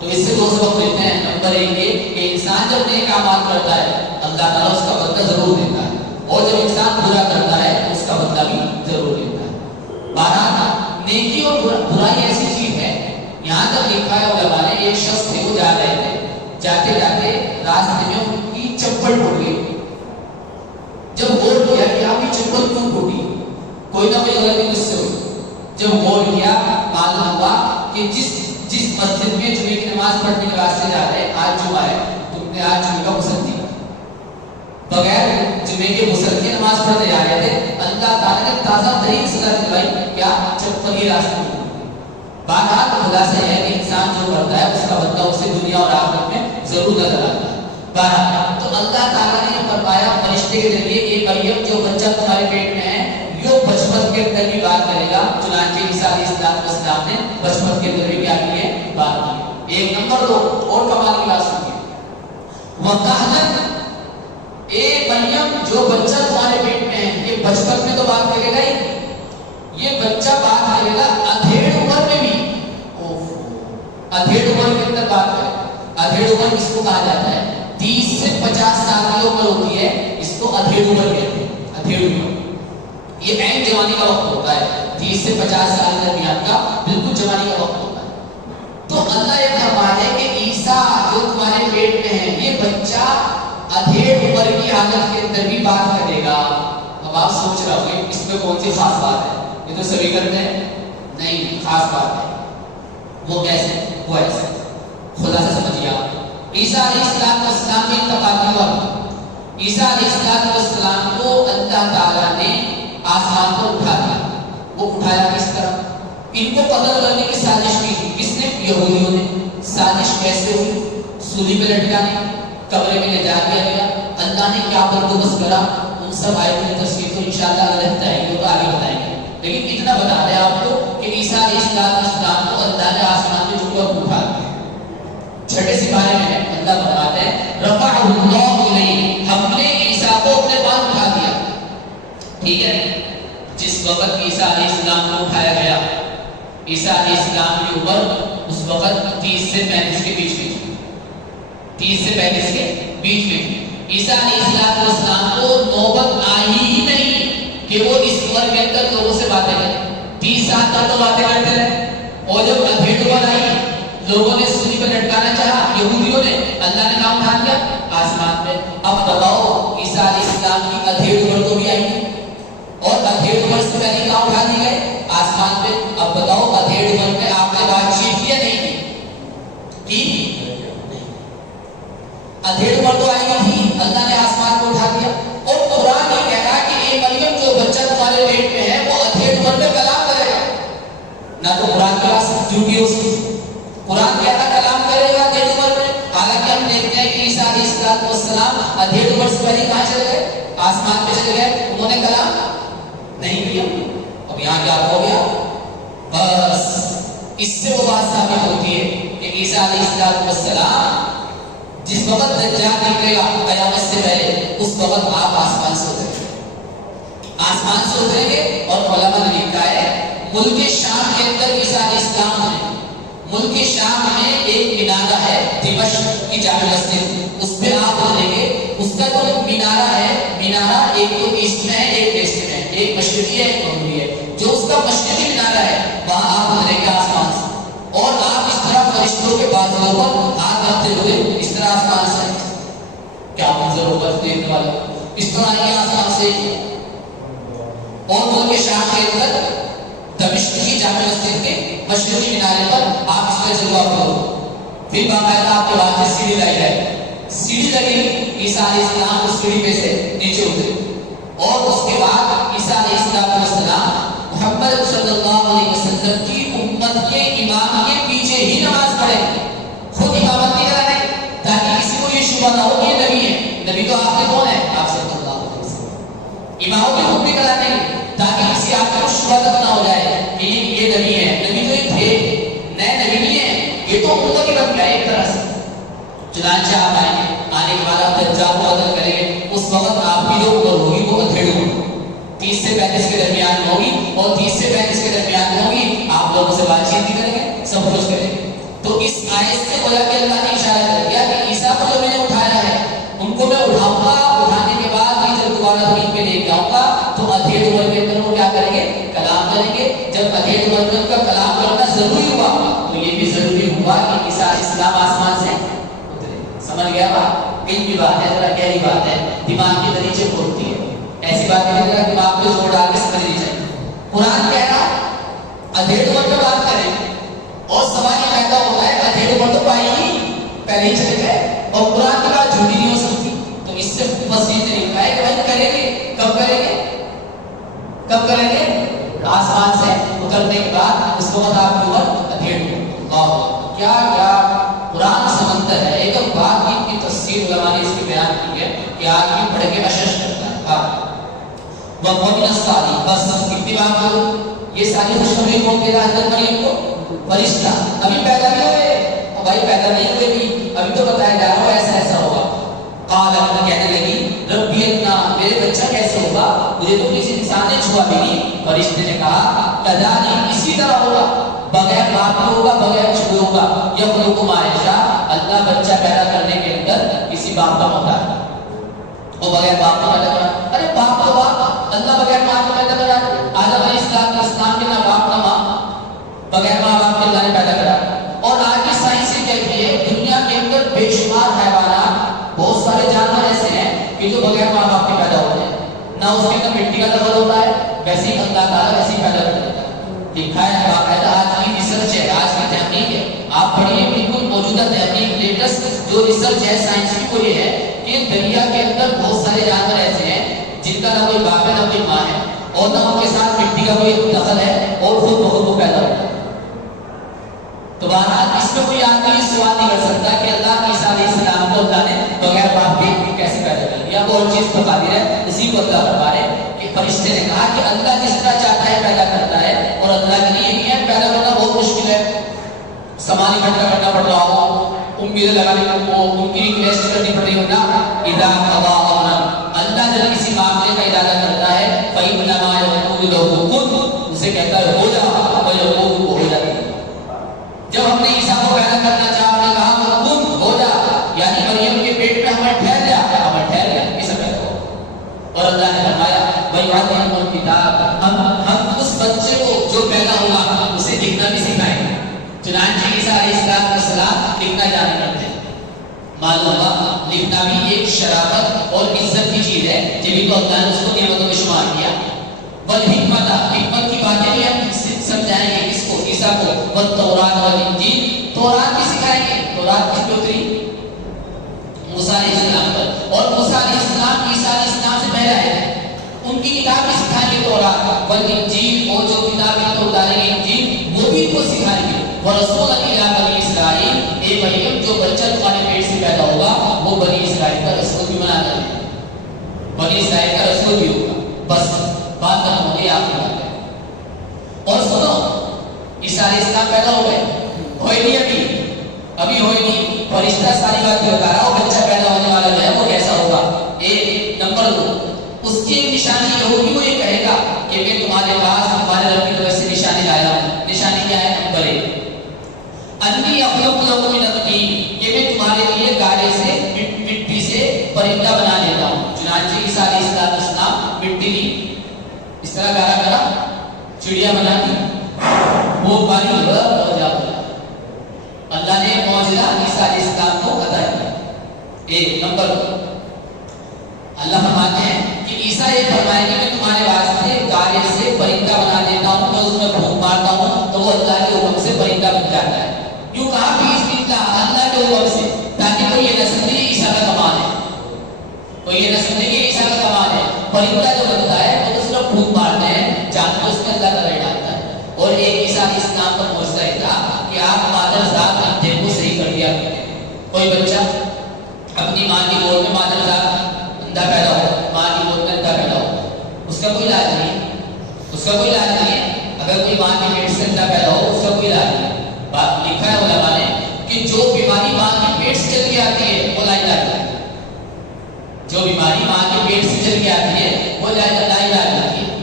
تو اس سے دو سبق لیتے ہیں. نمبر ایک یہ کہ انسان جب نیک اعمال کرتا ہے اللہ تعالیٰ اس کا بدلہ ضرور دیتا ہے، اور جب انسان برا کرتا ہے اس کا بدلہ بھی ضرور دیتا ہے. بہرحال نیکی اور برائی ایسی چیز ہے، یہاں تک لکھا ہے علماء نے، ایک شخص تھے وہ جا رہے تھے، جاتے جاتے راستے میں ان کی چپل ٹوٹ گئی. جب غور کیا کہ آپ کی چپل کیوں ٹوٹی، کوئی نہ کوئی غلطی مجھ سے ہوئی. جب غور کیا معلوم ہوا کہ جس مسجد میں جمعے کی نماز پڑھنے کے واسطے جا رہے ہیں، آج جمعہ ہے، تم نے آج جمعے کا غسل دیا، بغیر جمعے کے غسل کی نماز پڑھنے جا رہے تھے. اللہ تعالیٰ نے تازہ ترین سزا دلوائی، کیا؟ چپل ہی راستے میں. بہرحال خلاصہ ہے کہ انسان جو کرتا ہے اس کا بدلہ اسے دنیا اور آخرت میں ضرور نظر آتا ہے. بہرحال تو اللہ تعالیٰ نے فرمایا فرشتے کے ذریعے ایک مریم جو بچہ تمہارے پیٹ میں ہے یہ بچپن کے اندر بھی بات کرے گا. چنانچہ عیسیٰ علیہ السلام نے بچپن کے اندر بھی کیا کی ہے؟ بات کی. ایک نمبر دو اور کمال کی بات سنیے. وَقَحْلًا، اے مریم جو بچہ تمہارے پیٹ میں ہے یہ بچپن میں تو بات کرے گا ہی، یہ بچہ بات کرے گا ادھیڑ عمر میں بھی. ادھیڑ عمر کے اندر بات کرے. ادھیڑ عمر کس کو کہا جاتا ہے؟ 30 سے 50 سال کی عمر ہوتی ہے، اس کو ادھیڑ عمر کہتے ہیں. ادھیڑ عمر یہ عین جوانی کا وقت ہوتا ہے. 30 سے 50 سال کے درمیان کا بالکل جوانی کا وقت ہوتا ہے. تو اللہ یہ فرما ہے کہ عیسیٰ جو تمہارے پیٹ میں ہے یہ بچہ ادھیڑ عمر کی حالت کے اندر بھی بات کرے گا. اب آپ سوچ رہے ہو اس میں کون سی خاص بات ہے؟ یہ تو سبھی کرتے ہیں. نہیں، خاص بات ہے. وہ کیسے؟ وہ ایسے. خلاصہ سمجھیے آپ. عیسیٰ علیہ السلام کا انتقال ہوا. عیسیٰ علیہ السلام کو اللہ تعالیٰ نے آسمان پر اٹھا دیا. وہ اٹھایا کس طرح؟ ان کو قتل کرنے کی سازش کی تھی. کس نے؟ یہودیوں نے. سازش کیسے ہوئی؟ سولی پہ لٹکانے، کمرے میں لے جا دیا گیا. اللہ نے کیا بندوبست کرا ان سب آیتوں کی تفصیل تو انشاءاللہ الگ بتائیں گے، وہ تو آگے بتائیں گے. لیکن اتنا بتا دیں آپ کو کہ عیسیٰ علیہ السلام کو اللہ نے آسمان میں جھکا اٹھا دیا. چھٹے سپارے میں ہے اللہ فرماتا ہے رفعہ اللہ الیہ، ہم نے عیسیٰ کو اپنے پاس اٹھا دیا. ٹھیک ہے. جس وقت عیسیٰ علیہ السلام کو اٹھایا گیا، عیسیٰ علیہ السلام کی عمر اس وقت 30 سے 35 کے بیچ میں تھی. 30 سے 35 کے بیچ میں تھی. عیسیٰ علیہ السلام کو نوبت آئی ہی نہیں کہ وہ اس عمر کے اندر لوگوں سے باتیں کریں. 30 سال تک تو باتیں کرتے رہے، اور جب ادھیڑ عمر آئی لوگوں نے سولی پر لٹکانا چاہا، یہودیوں نے، اللہ نے کہاں اٹھا دیا؟ آسمان پہ. اب بتاؤ عیسیٰ علیہ السلام کی ادھیڑ عمر تو بھی آئی ہے، اور ادھیڑ عمر سے پہلے کہاں اٹھا دی گئے؟ آسمان پہ. اب بتاؤ ادھیڑ عمر میں آپ نے بات چیت کیا نہیں کی؟ ادھیڑ عمر تو آئی تھی، اللہ نے آسمان کو اٹھا دیا. اور قرآن یہ کہہ رہا کہ اے مریم جو بچہ تمہارے پیٹ میں ہے وہ ادھیڑ عمر میں کلام کرے گا. نہ تو قرآن کی بات جھوٹی ہو سکتی. قرآن کہتا کلام کرے گا ادھیڑ عمر میں. حالانکہ ہم دیکھتے ہیں کہ عیسیٰ علیہ السلام ادھیڑ عمر سے پہلے کہاں چلے گئے؟ آسمان پہ چلے گئے. انہوں نے کلام نہیں کیا. اب یہاں کیا ہو گیا؟ بس اس سے وہ بات ثابت ہوتی ہے کہ عیسیٰ علیہ السلام جس وقت دجال نکلے گا قیامت سے پہلے اس وقت آپ آسمان سے اتریں گے. آسمان سے اتریں گے. اور علماء نے لکھا ہے ملک شام کے اندر عیسیٰ علیہ السلام ہے. ملک شام میں ایک مینارہ ہے دمشق کی جامع مسجد، اس پہ آپ اتریں گے. اس کا جو مینارہ ہے، مینارہ ایک تو ایسٹ میں ہے ایک ویسٹ میں ہے، ایک مشرقی ہے ایک مغربی ہے. جو اس کا مشرقی مینارہ ہے وہاں آپ اتریں گے آسمان سے، اور آپ اس طرح فرشتوں کے بازوؤں پر ہاتھ رکھتے ہوئے اس طرح آسمان سے. کیا منظر ہوگا دیکھنے والا؟ اس طرح آئیں گے آسمان سے. اور ملک شام کے اندر دمشق کی جامع مسجد کے مشرقی مینارے پر آپ اس کا جلوہ کرو. پھر باقاعدہ آپ کے بعد سیڑھی لائی جائے. سیڑھی لگی، عیسیٰ علیہ السلام اس سیڑھی پہ سے نیچے اترے. محمد صلی اللہ علیہ وسلم کی امت کے امام کے پیچھے ہی نماز پڑھیں، خود امامت نہیں کرائیں، تاکہ کسی کو یہ شبہ نہ ہو کہ یہ نبی ہے۔ نبی تو آپ نے کون ہے؟ آپ صلی اللہ علیہ وسلم۔ اماموں کی خود بھی کراتے ہیں تاکہ کسی آپ کو شبہ تک نہ ہو جائے کہ یہ نبی ہے۔ نبی تو یہ تھے، نئے نبی نہیں ہے، یہ تو امت ہی بن گیا ایک طرح سے۔ چنانچہ آپ آئیں گے، آنے کے بعد آپ دجال کو قتل کریں گے، اس وقت آپ کی جو عمر ہوگی وہ ادھیڑ ہوگی، 30 سے 35 کے درمیان میں ہوگی، اور 30 سے 35 کے درمیان میں ہوگی، آپ لوگوں سے بات چیت نہیں کریں گے، سب کچھ کریں گے۔ تو اس آیت سے گویا کہ اللہ نے اشارہ کر دیا کہ عیسیٰ کو جو میں نے اٹھایا ہے ان کو میں اٹھاؤں گا، اٹھانے کے بعد بھی جب دوبارہ زمین پہ لے کے آؤں گا تو ادھیڑ عمر کے اندر وہ کیا کریں گے؟ کلام کریں گے۔ جب ادھیڑ عمر میں ان کا کلام کرنا ضروری ہوا تو یہ بھی ضروری ہوا کہ عیسیٰ علیہ السلام آسمان سے اترے۔ سمجھ گیا بات؟ علم کی بات ہے، ذرا گہری بات ہے، دماغ کے دریچے کھولتی ہے، ایسی بات نہیں ذرا دماغ پہ زور ڈال کے سمجھنی چاہیے۔ قرآن کہہ رہا ادھیڑ عمر پہ بات کریں، اور سوال یہ پیدا ہوتا ہے ادھیڑ عمر تو پائی نہیں، پہلے ہی چلے گئے، اور قرآن کی بات جھوٹی نہیں ہو سکتی۔ تو اس سے مفسرین نے لکھا ہے کہ بھائی کریں گے، کب کریں گے؟ کب کریں گے؟ آسمان سے اترنے کے بعد، اس وقت آپ کے اوپر ادھیڑ ہو۔ کیا کیا قرآن سمندر ہے، ایک بات کی تفسیر علماء نے اس کی بیان کی ہے کہ آدمی پڑھ کے اشش کرتا ہے۔ وہ مومن الصادق، بس کتنی بات کروں، یہ ساری خوشخبری کون دے رہا ہے حضرت مریم کو؟ فرشتہ۔ ابھی پیدا نہیں ہوئے، اور بھائی پیدا نہیں ہوئے بھی، ابھی تو بتایا جا رہا ہے ایسا ایسا ہوگا۔ قالت، کہنے لگی ربی اتنا، میرے بچہ کیسے ہوگا، مجھے تو کسی انسان نے چھوا بھی نہیں۔ فرشتے نے کہا کذالک، اسی طرح ہوگا، بغیر باپ کے ہوگا، بغیر چھوئے ہوگا۔ یخلق ما یشاء، اللہ بچہ پیدا کرنے کے اندر کسی باپ کا محتاج ہے، وہ بغیر باپ کو پیدا کرا۔ ارے باپ تو باپ، اللہ بغیر ماں کو پیدا کرا۔ آدم علیہ السلام کے نہ باپ نہ ماں، بغیر ماں باپ کے اللہ نے پیدا کرا۔ اور آج کی سائنس یہ کہتی ہے دنیا کے اندر بے شمار حیوانات، بہت سارے جانور ایسے ہیں کہ جو بغیر ماں باپ کے پیدا ہوتے ہیں، نہ اس کے اندر مٹی کا دخل ہوتا ہے، ویسے ہی اللہ تعالیٰ ویسے ہی پیدا کر دیتا ہے۔ لکھا ہے باقاعدہ، آج کی ریسرچ ہے، آج کی تحقیق ہے، آپ پڑھیے بالکل موجودہ تحقیق، لیٹسٹ جو ریسرچ ہے سائنس کی، وہ یہ ہے کہ دریا کے اندر بہت سارے جانور ایسے ہیں جن کا نہ کوئی باپ ہے نہ کوئی ماں ہے، اور نہ ان کے ساتھ مٹی کا کوئی دخل ہے، اور خود بخود وہ پیدا ہوتا ہے۔ تو بہرحال اس میں کوئی آدمی سوال نہیں کر سکتا کہ اللہ عیسیٰ علیہ السلام کو اللہ نے بغیر باپ کے کیسے پیدا کر دیا، وہ اور چیز بتا دی ہے، اسی کو اللہ فرما رہے کہ فرشتے نے کہا کہ اللہ جس طرح چاہتا ہے پیدا کرتا ہے، اور اللہ کے لیے یہ ہے پیدا کرنا بہت مشکل ہے، سامان اکٹھا کرنا پڑ رہا ہو، امیدیں لگانے کو، ان کی ریکویسٹ کرنی پڑ رہی ہوگا۔ اذا قضى امرا، اللہ جب کسی معاملے کا ارادہ کرتا ہے، فإنما يقول له كن، اسے کہتا ہے ہو جا، ويقول وہ ہو جاتا ہے۔ جب ہم نے عیسیٰ کو پیدا کرنا چاہا، ہم نے کہا کن ہو جا، یعنی مریم کے پیٹ میں ہمیں ٹھہر جا، ہمیں ٹھہر گیا، اسے پیدا ہو۔ اور اللہ نے فرمایا وَيُعَلِّمُهُ الْكِتَابَ، ہم اس بچے کو جو پیدا ہوگا اسے لکھنا بھی سکھائیں گے۔ چنانچہ عیسیٰ علیہ السلام لکھنا جانے کرتے ہیں۔ معلوم ہوا لکھنا بھی ایک شرافت اور عزت کی چیز ہے، جبھی تو اللہ نے اس کو نعمتوں میں شمار کیا۔ والحکمت، حکمت کی باتیں بھی ہم سمجھائیں گے اس کو، عیسیٰ کو۔ والتورات والانجیل، تورات بھی سکھائیں گے۔ تورات کس پہ اتری؟ موسیٰ علیہ السلام پر، اور موسیٰ علیہ السلام عیسیٰ علیہ السلام سے پہلے آئے ہیں، ان کی کتاب بھی سکھائیں گے تورات۔ والانجیل، اور جو کتابیں تو اتاریں گے انجیل، وہ بھی ان کو سکھائیں گے۔ ورسولا الی بنی اسرائیل، اے مریم جو بچہ تمہارے پیٹ سے پیدا ہوگا وہ بنی اسرائیل کا رسول بھی بنا کر دے، بنی اسرائیل کا رسول بھی ہوگا۔ بس بات ختم ہو گئی، آپ کی بات ہے۔ اور سنو، عیسیٰ علیہ السلام پیدا ہو گئے، ہوئے نہیں ابھی ہوئے نہیں، فرشتہ ساری بات بتا رہا وہ بچہ پیدا ہونے والا جو ہے وہ کیسا ہوگا۔ ایک نمبر 2، اس کی نشانی یہ ہوگی، وہ یہ کہے گا کہ میں تمہارے پاس تمہارے رب کی طرف سے نشانی لایا ہوں۔ نشانی کیا ہے؟ نمبر 1، انی اخلق لکم من الطین، کہ میں تمہارے لیے گارے سے، مٹی سے پرندہ بنا لیتا ہوں۔ چنانچہ عیسیٰ علیہ السلام مٹی لی، اس طرح گارا کرا، چڑیا بنا دی، وہ پانی ہوا اور جا بنا۔ اللہ نے معجزہ عیسیٰ علیہ السلام کو عطا کیا۔ ایک نمبر 2، اللہ فرماتے ہیں کہ عیسیٰ یہ فرمائے کہ میں تمہارے واسطے گارے سے پرندہ بنا دیتا ہوں، میں اس میں پھونک مارتا ہوں تو وہ اللہ کے حکم سے پرندہ بن جاتا ہے۔ یوں کہا اللہ کے حکم سے، تاکہ کوئی یہ نہ سمجھے کہ عیسیٰ کا کمال ہے، کوئی یہ نہ سمجھے کہ عیسیٰ کا کمال ہے۔ پرندہ جو بنتا ہے وہ اس میں پھونک مارتے ہیں، جان کو اس میں اللہ کا بیٹا اپنی ماں کی گود میں اندھا پیدا ہو، ماں کی گود میں اندھا پیدا ہو، اس کا کوئی علاج نہیں، اس کا کوئی علاج نہیں ہے۔ اگر کوئی ماں کے پیٹ سے اندھا پیدا ہو، اس کا کوئی علاج نہیں ہے۔ بات لکھا ہے علماء نے کہ جو بیماری ماں کے پیٹ سے چل کے آتی ہے وہ لا علاج ہے، جو بیماری ماں کے پیٹ سے چل کے آتی ہے وہ لا علاج ہوتی ہے۔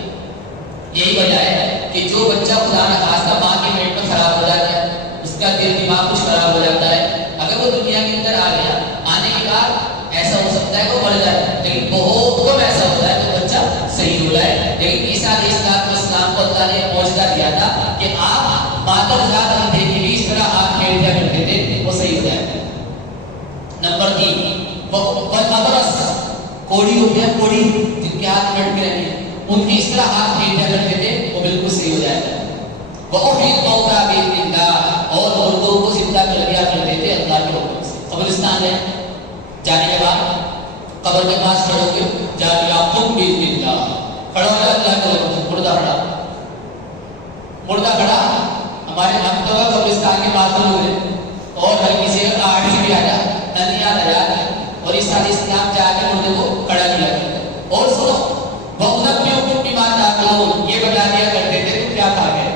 یہی وجہ ہے کہ جو بچہ خدا نخواستہ ماں کے پیٹ میں خراب ہو جاتا ہے، اس کا دل دماغ کچھ خراب ہو جاتا ہے، اگر وہ دنیا کے اندر آ گیا، آنے کے بعد ایسا ہو سکتا ہے وہ مر جائے، لیکن بہت کم ایسا ہوتا ہے تو بچہ صحیح ہو جائے۔ لیکن عیسیٰ علیہ السلام کو اللہ نے معجزہ دیا تھا کہ آپ مادرزاد اندھے کی بھی اس طرح ہاتھ پھیر دیا کرتے تھے، وہ صحیح ہو جائے۔ نمبر 3 والابرص، کوڑی ہوتے ہیں، کوڑی جن کے ہاتھ لٹ کے رہتے ہیں، ان کی اس طرح ہاتھ پھیر دیا کرتے تھے، وہ بالکل صحیح ہو جائے گا۔ وَأُحْيِي الْمَوْتَىٰ بِإِذْنِ اللَّهِ، اور مردوں کو زندہ کر دیا کرتے تھے اللہ کے حکم سے۔ قبرستان ہے، جانے کے بعد قبر کے پاس کھڑے ہو کے جاء بِإِذْنِ اللَّهِ، کھڑا ہو جائے اللہ کے حکم سے، مردہ کھڑا، مردہ کھڑا۔ ہمارے ہم تو قبرستان کے پاس لوگ ہیں اور ہر کسی کا آٹھ بھی آ جائے، نہیں آ جائے، اور عیسیٰ علیہ السلام جا کے مردے کو کھڑا کیا کرتے۔ اور سنو، وَأُنَبِّئُكُم بِمَا تَأْكُلُونَ، یہ بتا دیا کرتے تھے تو کیا کھا گئے۔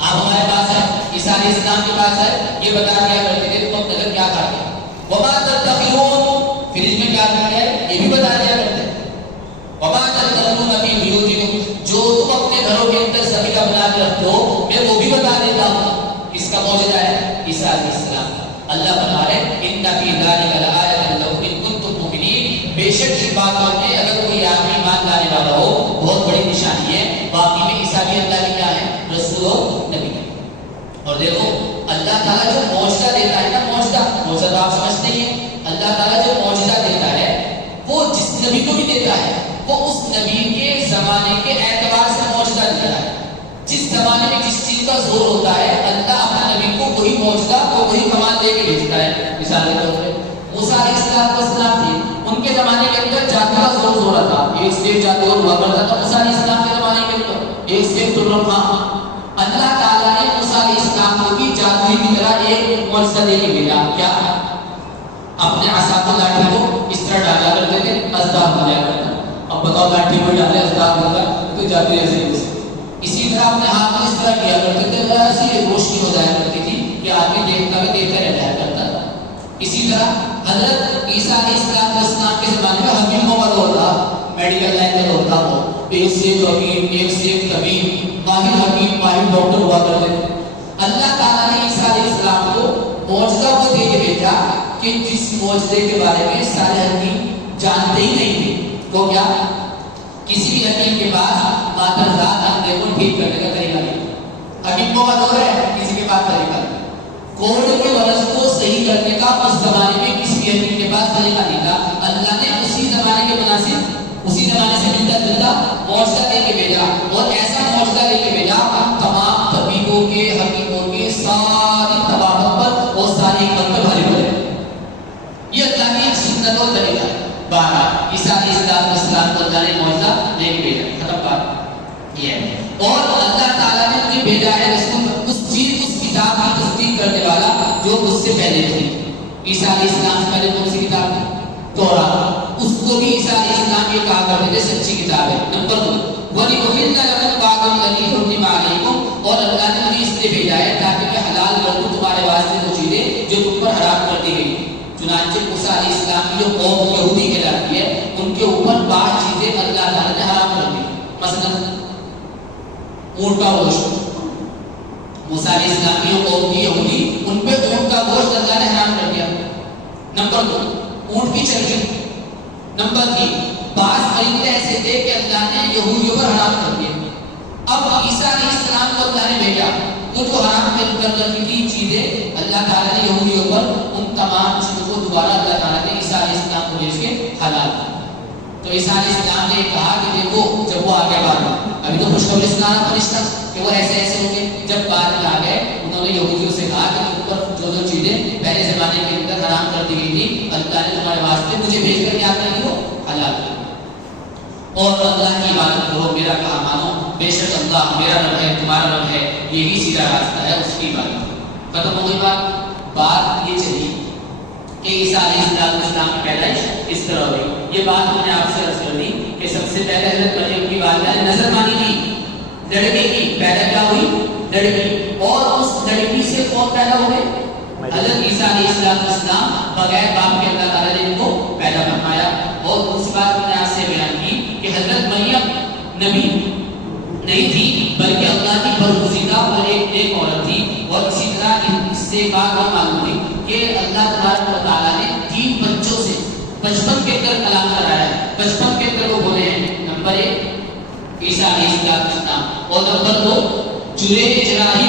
آپ ہمارے پاس ہے، عیسیٰ علیہ السلام کے پاس ہے، یہ بتا دیا کرتے تھے تم اب تک کیا کھا گئے۔ وَمَا تَدَّخِرُونَ، فریج میں کیا رکھا ہے یہ بھی بتا دیا کرتے ہیں۔ وَمَا تَدَّخِرُونَ فِي بُيُوتِكُمْ، جو تم اپنے گھروں کے اندر ذخیرہ بنا کے رکھتے ہو میں وہ بھی بتا دیتا ہوں۔ کس کا معجزہ ہے؟ عیسیٰ علیہ السلام۔ اللہ بتا رہے اِنَّ فِي ذَلِكَ لَآیَةً لَکُمْ إِن کُنتُم مُؤْمِنِینَ، بے شک اس باتوں میں اگر کوئی آدمی ایمان لانے والا ہو بہت بڑی نشانی ہے۔ باقی میں عیسیٰ بھی اللہ کی کیا ہے؟ رسول و نبی ہے۔ اور دیکھو اللہ تعالیٰ جو معجزہ دیتا ہے نا، معجزہ تو آپ سمجھتے ہی ہیں، اللہ تعالیٰ جو معجزہ دیتا ہے وہ جس نبی کو بھی دیتا ہے وہ اس نبی کے زمانے کے اعتبار سے معجزہ دیتا ہے۔ جس زمانے میں جس چیز کا زور ہوتا ہے اللہ اپنے نبی کو وہی معجزہ اور وہی کمال دے کے بھیجتا ہے۔ مثال کے طور پہ موسیٰ علیہ السلام تھے، ان کے زمانے کے اندر جادو کا زور ہو رہا تھا، ایک سے ایک جادوگر ہوا کرتا تھا موسیٰ علیہ السلام کے زمانے کے اندر، ایک سے ایک ترنم خان۔ اللہ تعالیٰ نے موسیٰ علیہ السلام کو بھی جادوئی کی طرح ایک معجزہ دے کے بھیجا۔ کیا؟ اپنے عصا کو لاٹھی کو اس طرح ڈالا کرتے تھے، ازداد ہو جایا کرتا۔ اب بتاؤ لاٹھی کو ڈالے ازداد ہوگا تو جادو ایسے ہی۔ اسی طرح اپنے ہاتھ کو اس طرح کیا کرتے تھے، ایسی روشنی ہو جایا کرتی تھی کہ آدمی دیکھتا بھی دیکھتا رہ جایا کرتا تھا۔ اسی طرح حضرت عیسیٰ علیہ السلام کے زمانے میں حکیموں کا دور تھا، میڈیکل لائن کا دور تھا، وہ ایک سے ایک حکیم، ایک سے ایک طبیب، ماہر حکیم، ماہر ڈاکٹر ہوا کرتے تھے۔ اللہ تعالیٰ نے عیسیٰ علیہ السلام کو معجزہ وہ دے کے بھیجا کہ جس معجزے کے بارے میں سارے حکیم جانتے ہی نہیں تھے۔ وہ کیا؟ کسی بھی حکیم کے پاس مادرزاد اندھے کو ٹھیک کرنے کا طریقہ نہیں، حکیموں کا دور ہے، کسی کے پاس طریقہ نہیں۔ کوڑ کے مرض کو صحیح کرنے کا اس زمانے میں کسی بھی حکیم کے پاس طریقہ نہیں تھا۔ اللہ نے اسی زمانے کے مناسب اسی زمانے سے ملتا جلتا معجزہ دے کے بھیجا، اور ایسا معجزہ دے کے بھیجا تمام طبیبوں کے، حکیموں کے ساری طباعت پر اور ساری حکمت پر بھاری پڑے۔ یہ اللہ کی ایک سنت اور طریقہ ہے۔ بہرحال عیسیٰ علیہ السلام کو اللہ نے معجزہ دے کے بھیجا، ختم بات یہ ہے۔ اور اللہ تعالیٰ نے مجھے بھیجا ہے اس چیز، اس کتاب کی تصدیق کرنے والا جو مجھ سے پہلے تھی۔ عیسیٰ علیہ السلام سے پہلے کون سی کتاب تھی؟ تورات۔ اس کو بھی عیسیٰ علیہ السلام یہ کہا کرتے تھے سچی کتاب ہے۔ نمبر 2 وَلِأُحِلَّ لَكُمْ بَعْضَ الَّذِي حُرِّمَ عَلَيْكُمْ، اور اللہ نے مجھے اس لیے بھیجا ہے تاکہ میں حلال کر دوں تمہارے واسطے وہ چیزیں جو تم پر حرام کر دی گئی۔ چنانچہ موسیٰ علیہ السلام کی جو قوم یہودی کہلاتی ہے ان کے اوپر بعض چیزیں اللہ تعالیٰ نے حرام کر دی، مثلا اونٹ کا گوشت۔ موسیٰ علیہ السلام کی جو قوم تھی یہودی، ان پہ اونٹ کا گوشت اللہ نے حرام کر دیا۔ نمبر 2 اونٹ کی چربی۔ نمبر 3 بعض پرندے ایسے تھے کہ اللہ نے یہودیوں پر حرام کر دیا۔ اب عیسیٰ علیہ السلام کو اللہ نے بھیجا تو جو حرام کر رکھی تھی چیزیں اللہ تعالیٰ نے یہودیوں پر، ان تمام چیزوں کو دوبارہ اللہ تعالیٰ نے عیسیٰ علیہ السلام کو بھیج کے حلال کیا۔ تو عیسیٰ علیہ السلام نے کہا کہ دیکھو جب وہ آگے بعد میں، ابھی تو خوشخبری سنانا فرشتہ کہ وہ ایسے ایسے ہوں گے، جب بعد میں آ گئے انہوں نے یہودیوں سے کہا کہ تم پر جو چیزیں پہلے زمانے کے اندر حرام کر دی گئی تھی اللہ نے تمہارے واسطے مجھے بھیج کر کیا کر دی ہو؟ حلال کر۔ اور اللہ کی عبادت کرو، میرا کہا مانو، بے شک اللہ میرا رب ہے، تمہارا رب ہے، یہی سیدھا راستہ ہے، اس کی عبادت۔ ختم ہو گئی بات یہ چلی۔ کہ عیسیٰ علیہ السلام کی پیدائش اس طرح ہوئی. یہ بات میں نے آپ سے عرض کر دی کہ سب سے پہلے حضرت مریم کی والدہ نے نظر مانی تھی لڑکے کی، پیدا کیا ہوئی؟ لڑکی. اور اس لڑکی سے کون پیدا ہوئے؟ حضرت عیسیٰ علیہ السلام. بغیر باپ کے اللہ تعالیٰ نے ان کو پیدا فرمایا. اور دوسری بات میں نے آپ سے بیان کی کہ حضرت مریم نبی نہیں تھی بلکہ اللہ کی برگزیدہ اور ایک نیک عورت تھی. اور اسی طرح اس سے ایک بات اور معلوم ہوئی کہ اللہ تبارک و تعالیٰ نے 3 بچوں سے 55 کے اندر کلام کرایا ہے. 55 کے اندر وہ بولے ہیں. نمبر 1 عیسیٰ علیہ السلام، اور نمبر 2 جراحی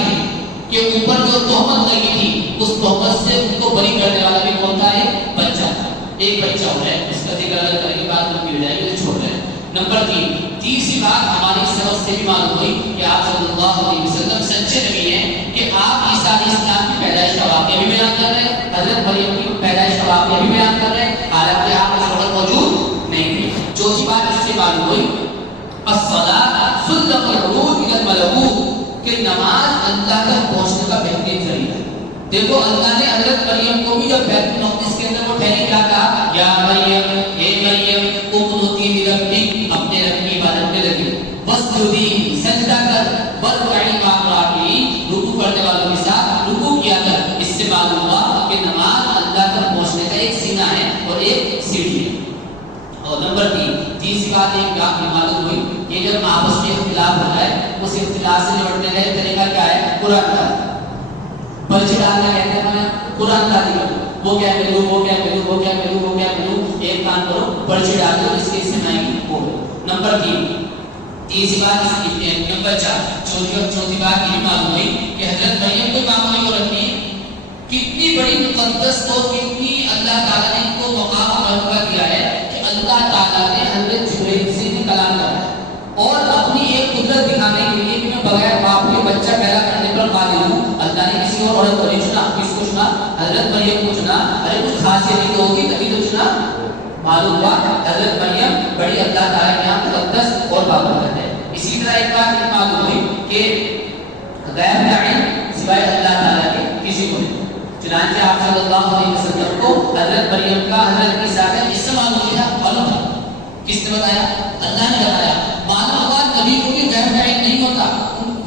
کے اوپر جو تہمت لگی تھی اس تہمت سے ان کو بری کرنے والا بھی کون تھا؟ ایک بچہ تھا. ایک بچہ ہو رہا ہے، اس کا ذکر اگر کرنے کی بات لمبی ہو جائے گی تو چھوڑ رہے ہیں. نمبر 3 تیسری بات ہماری سبق سے بھی معلوم ہوئی کہ آپ صلی اللہ علیہ وسلم سچے نبی ہیں کہ آپ عیسیٰ علیہ السلام کی پیدائش کا واقعہ بھی بیان کر رہے ہیں، حضرت مریم کی پیدائش کا واقعہ بھی بیان کر رہے ہیں، حالانکہ آپ اس وقت موجود نہیں تھے. چوتھی بات اس سے معلوم ہوئی الصلاۃ سلم العروج الی الملکوت، کہ نماز اللہ تک پہنچنے کا بہترین ذریعہ ہے. دیکھو اللہ نے حضرت مریم کو بھی جب بیت المقدس کے اندر وہ ٹھہری کیا کہا؟ یا مریم، اے مریم اقنتی لربک، اپنے رب کی عبادت میں لگی، واسجدی، سجدہ کر، وارکعی مع الراکعین، رکوع کرنے والوں کے ساتھ رکوع کیا کر. اس سے معلوم ہوا کہ نماز اللہ تک پہنچنے کا ایک سینہ ہے اور ایک سیڑھی ہے. اور نمبر 3 تیسری بات ایک معلوم ہوئی کہ جب آپس میں اختلاف ہو جائے اس اختلاف سے نمٹنے کا طریقہ کیا ہے؟ قرآن کا پرچی ڈالنا کہتے ہیں، قرآن کا ذکر. وہ کیا پہلو، وہ کیا پہلو، وہ کیا پہلو، وہ کیا پہلو، ایک کام کرو پرچی ڈال دو جس کے استعمال کی وہ. نمبر 3 تیسری بات نمبر 4 چوتھی بات یہ معلوم ہوئی کہ حضرت مریم کوئی معمولی عورت نہیں، کتنی بڑی مقدس اور کتنی اللہ تعالیٰ نے ان کو مقام و مرتبہ دیا ہے کہ اللہ تعالیٰ نے حضرت جبرائیل سے کلام کرا ہے اور اپنی ایک قدرت دکھانے کے لیے کہ میں بغیر باپ کے بچہ پیدا کرنے پر قادر ہوں. اللہ نے کسی اور عورت کو نہیں چنا، کس کو چنا؟ حضرت مریم کو چنا. ارے کچھ خاصیت تو ہوگی تبھی تو چنا. معلوم ہوا حضرت مریم بڑی اللہ تعالیٰ کے یہاں مقدس اور بابرکت ہے. اسی طرح ایک بات یہ معلوم ہوئی کہ غیب کا علم سوائے اللہ تعالیٰ کے کسی کو نہیں. چنانچہ آپ صلی اللہ علیہ وسلم کو حضرت مریم کا حضرت عیسیٰ کا اس سے معلوم تھا. معلوم تھا کس نے بتایا؟ اللہ نے بتایا. معلوم ہوا نبی کو بھی غیب کا علم نہیں ہوتا،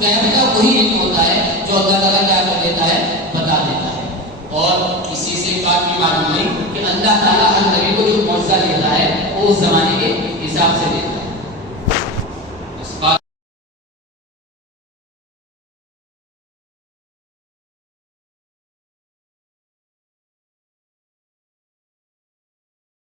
غیب کا وہی علم ہوتا ہے جو اللہ تعالیٰ کیا کر دیتا ہے؟ بتا دیتا ہے. اور اسی سے ایک بات بھی معلوم ہوئی کہ اللہ تعالیٰ ہر نبی کو جو معجزہ دیتا ہے وہ اس زمانے کے حساب سے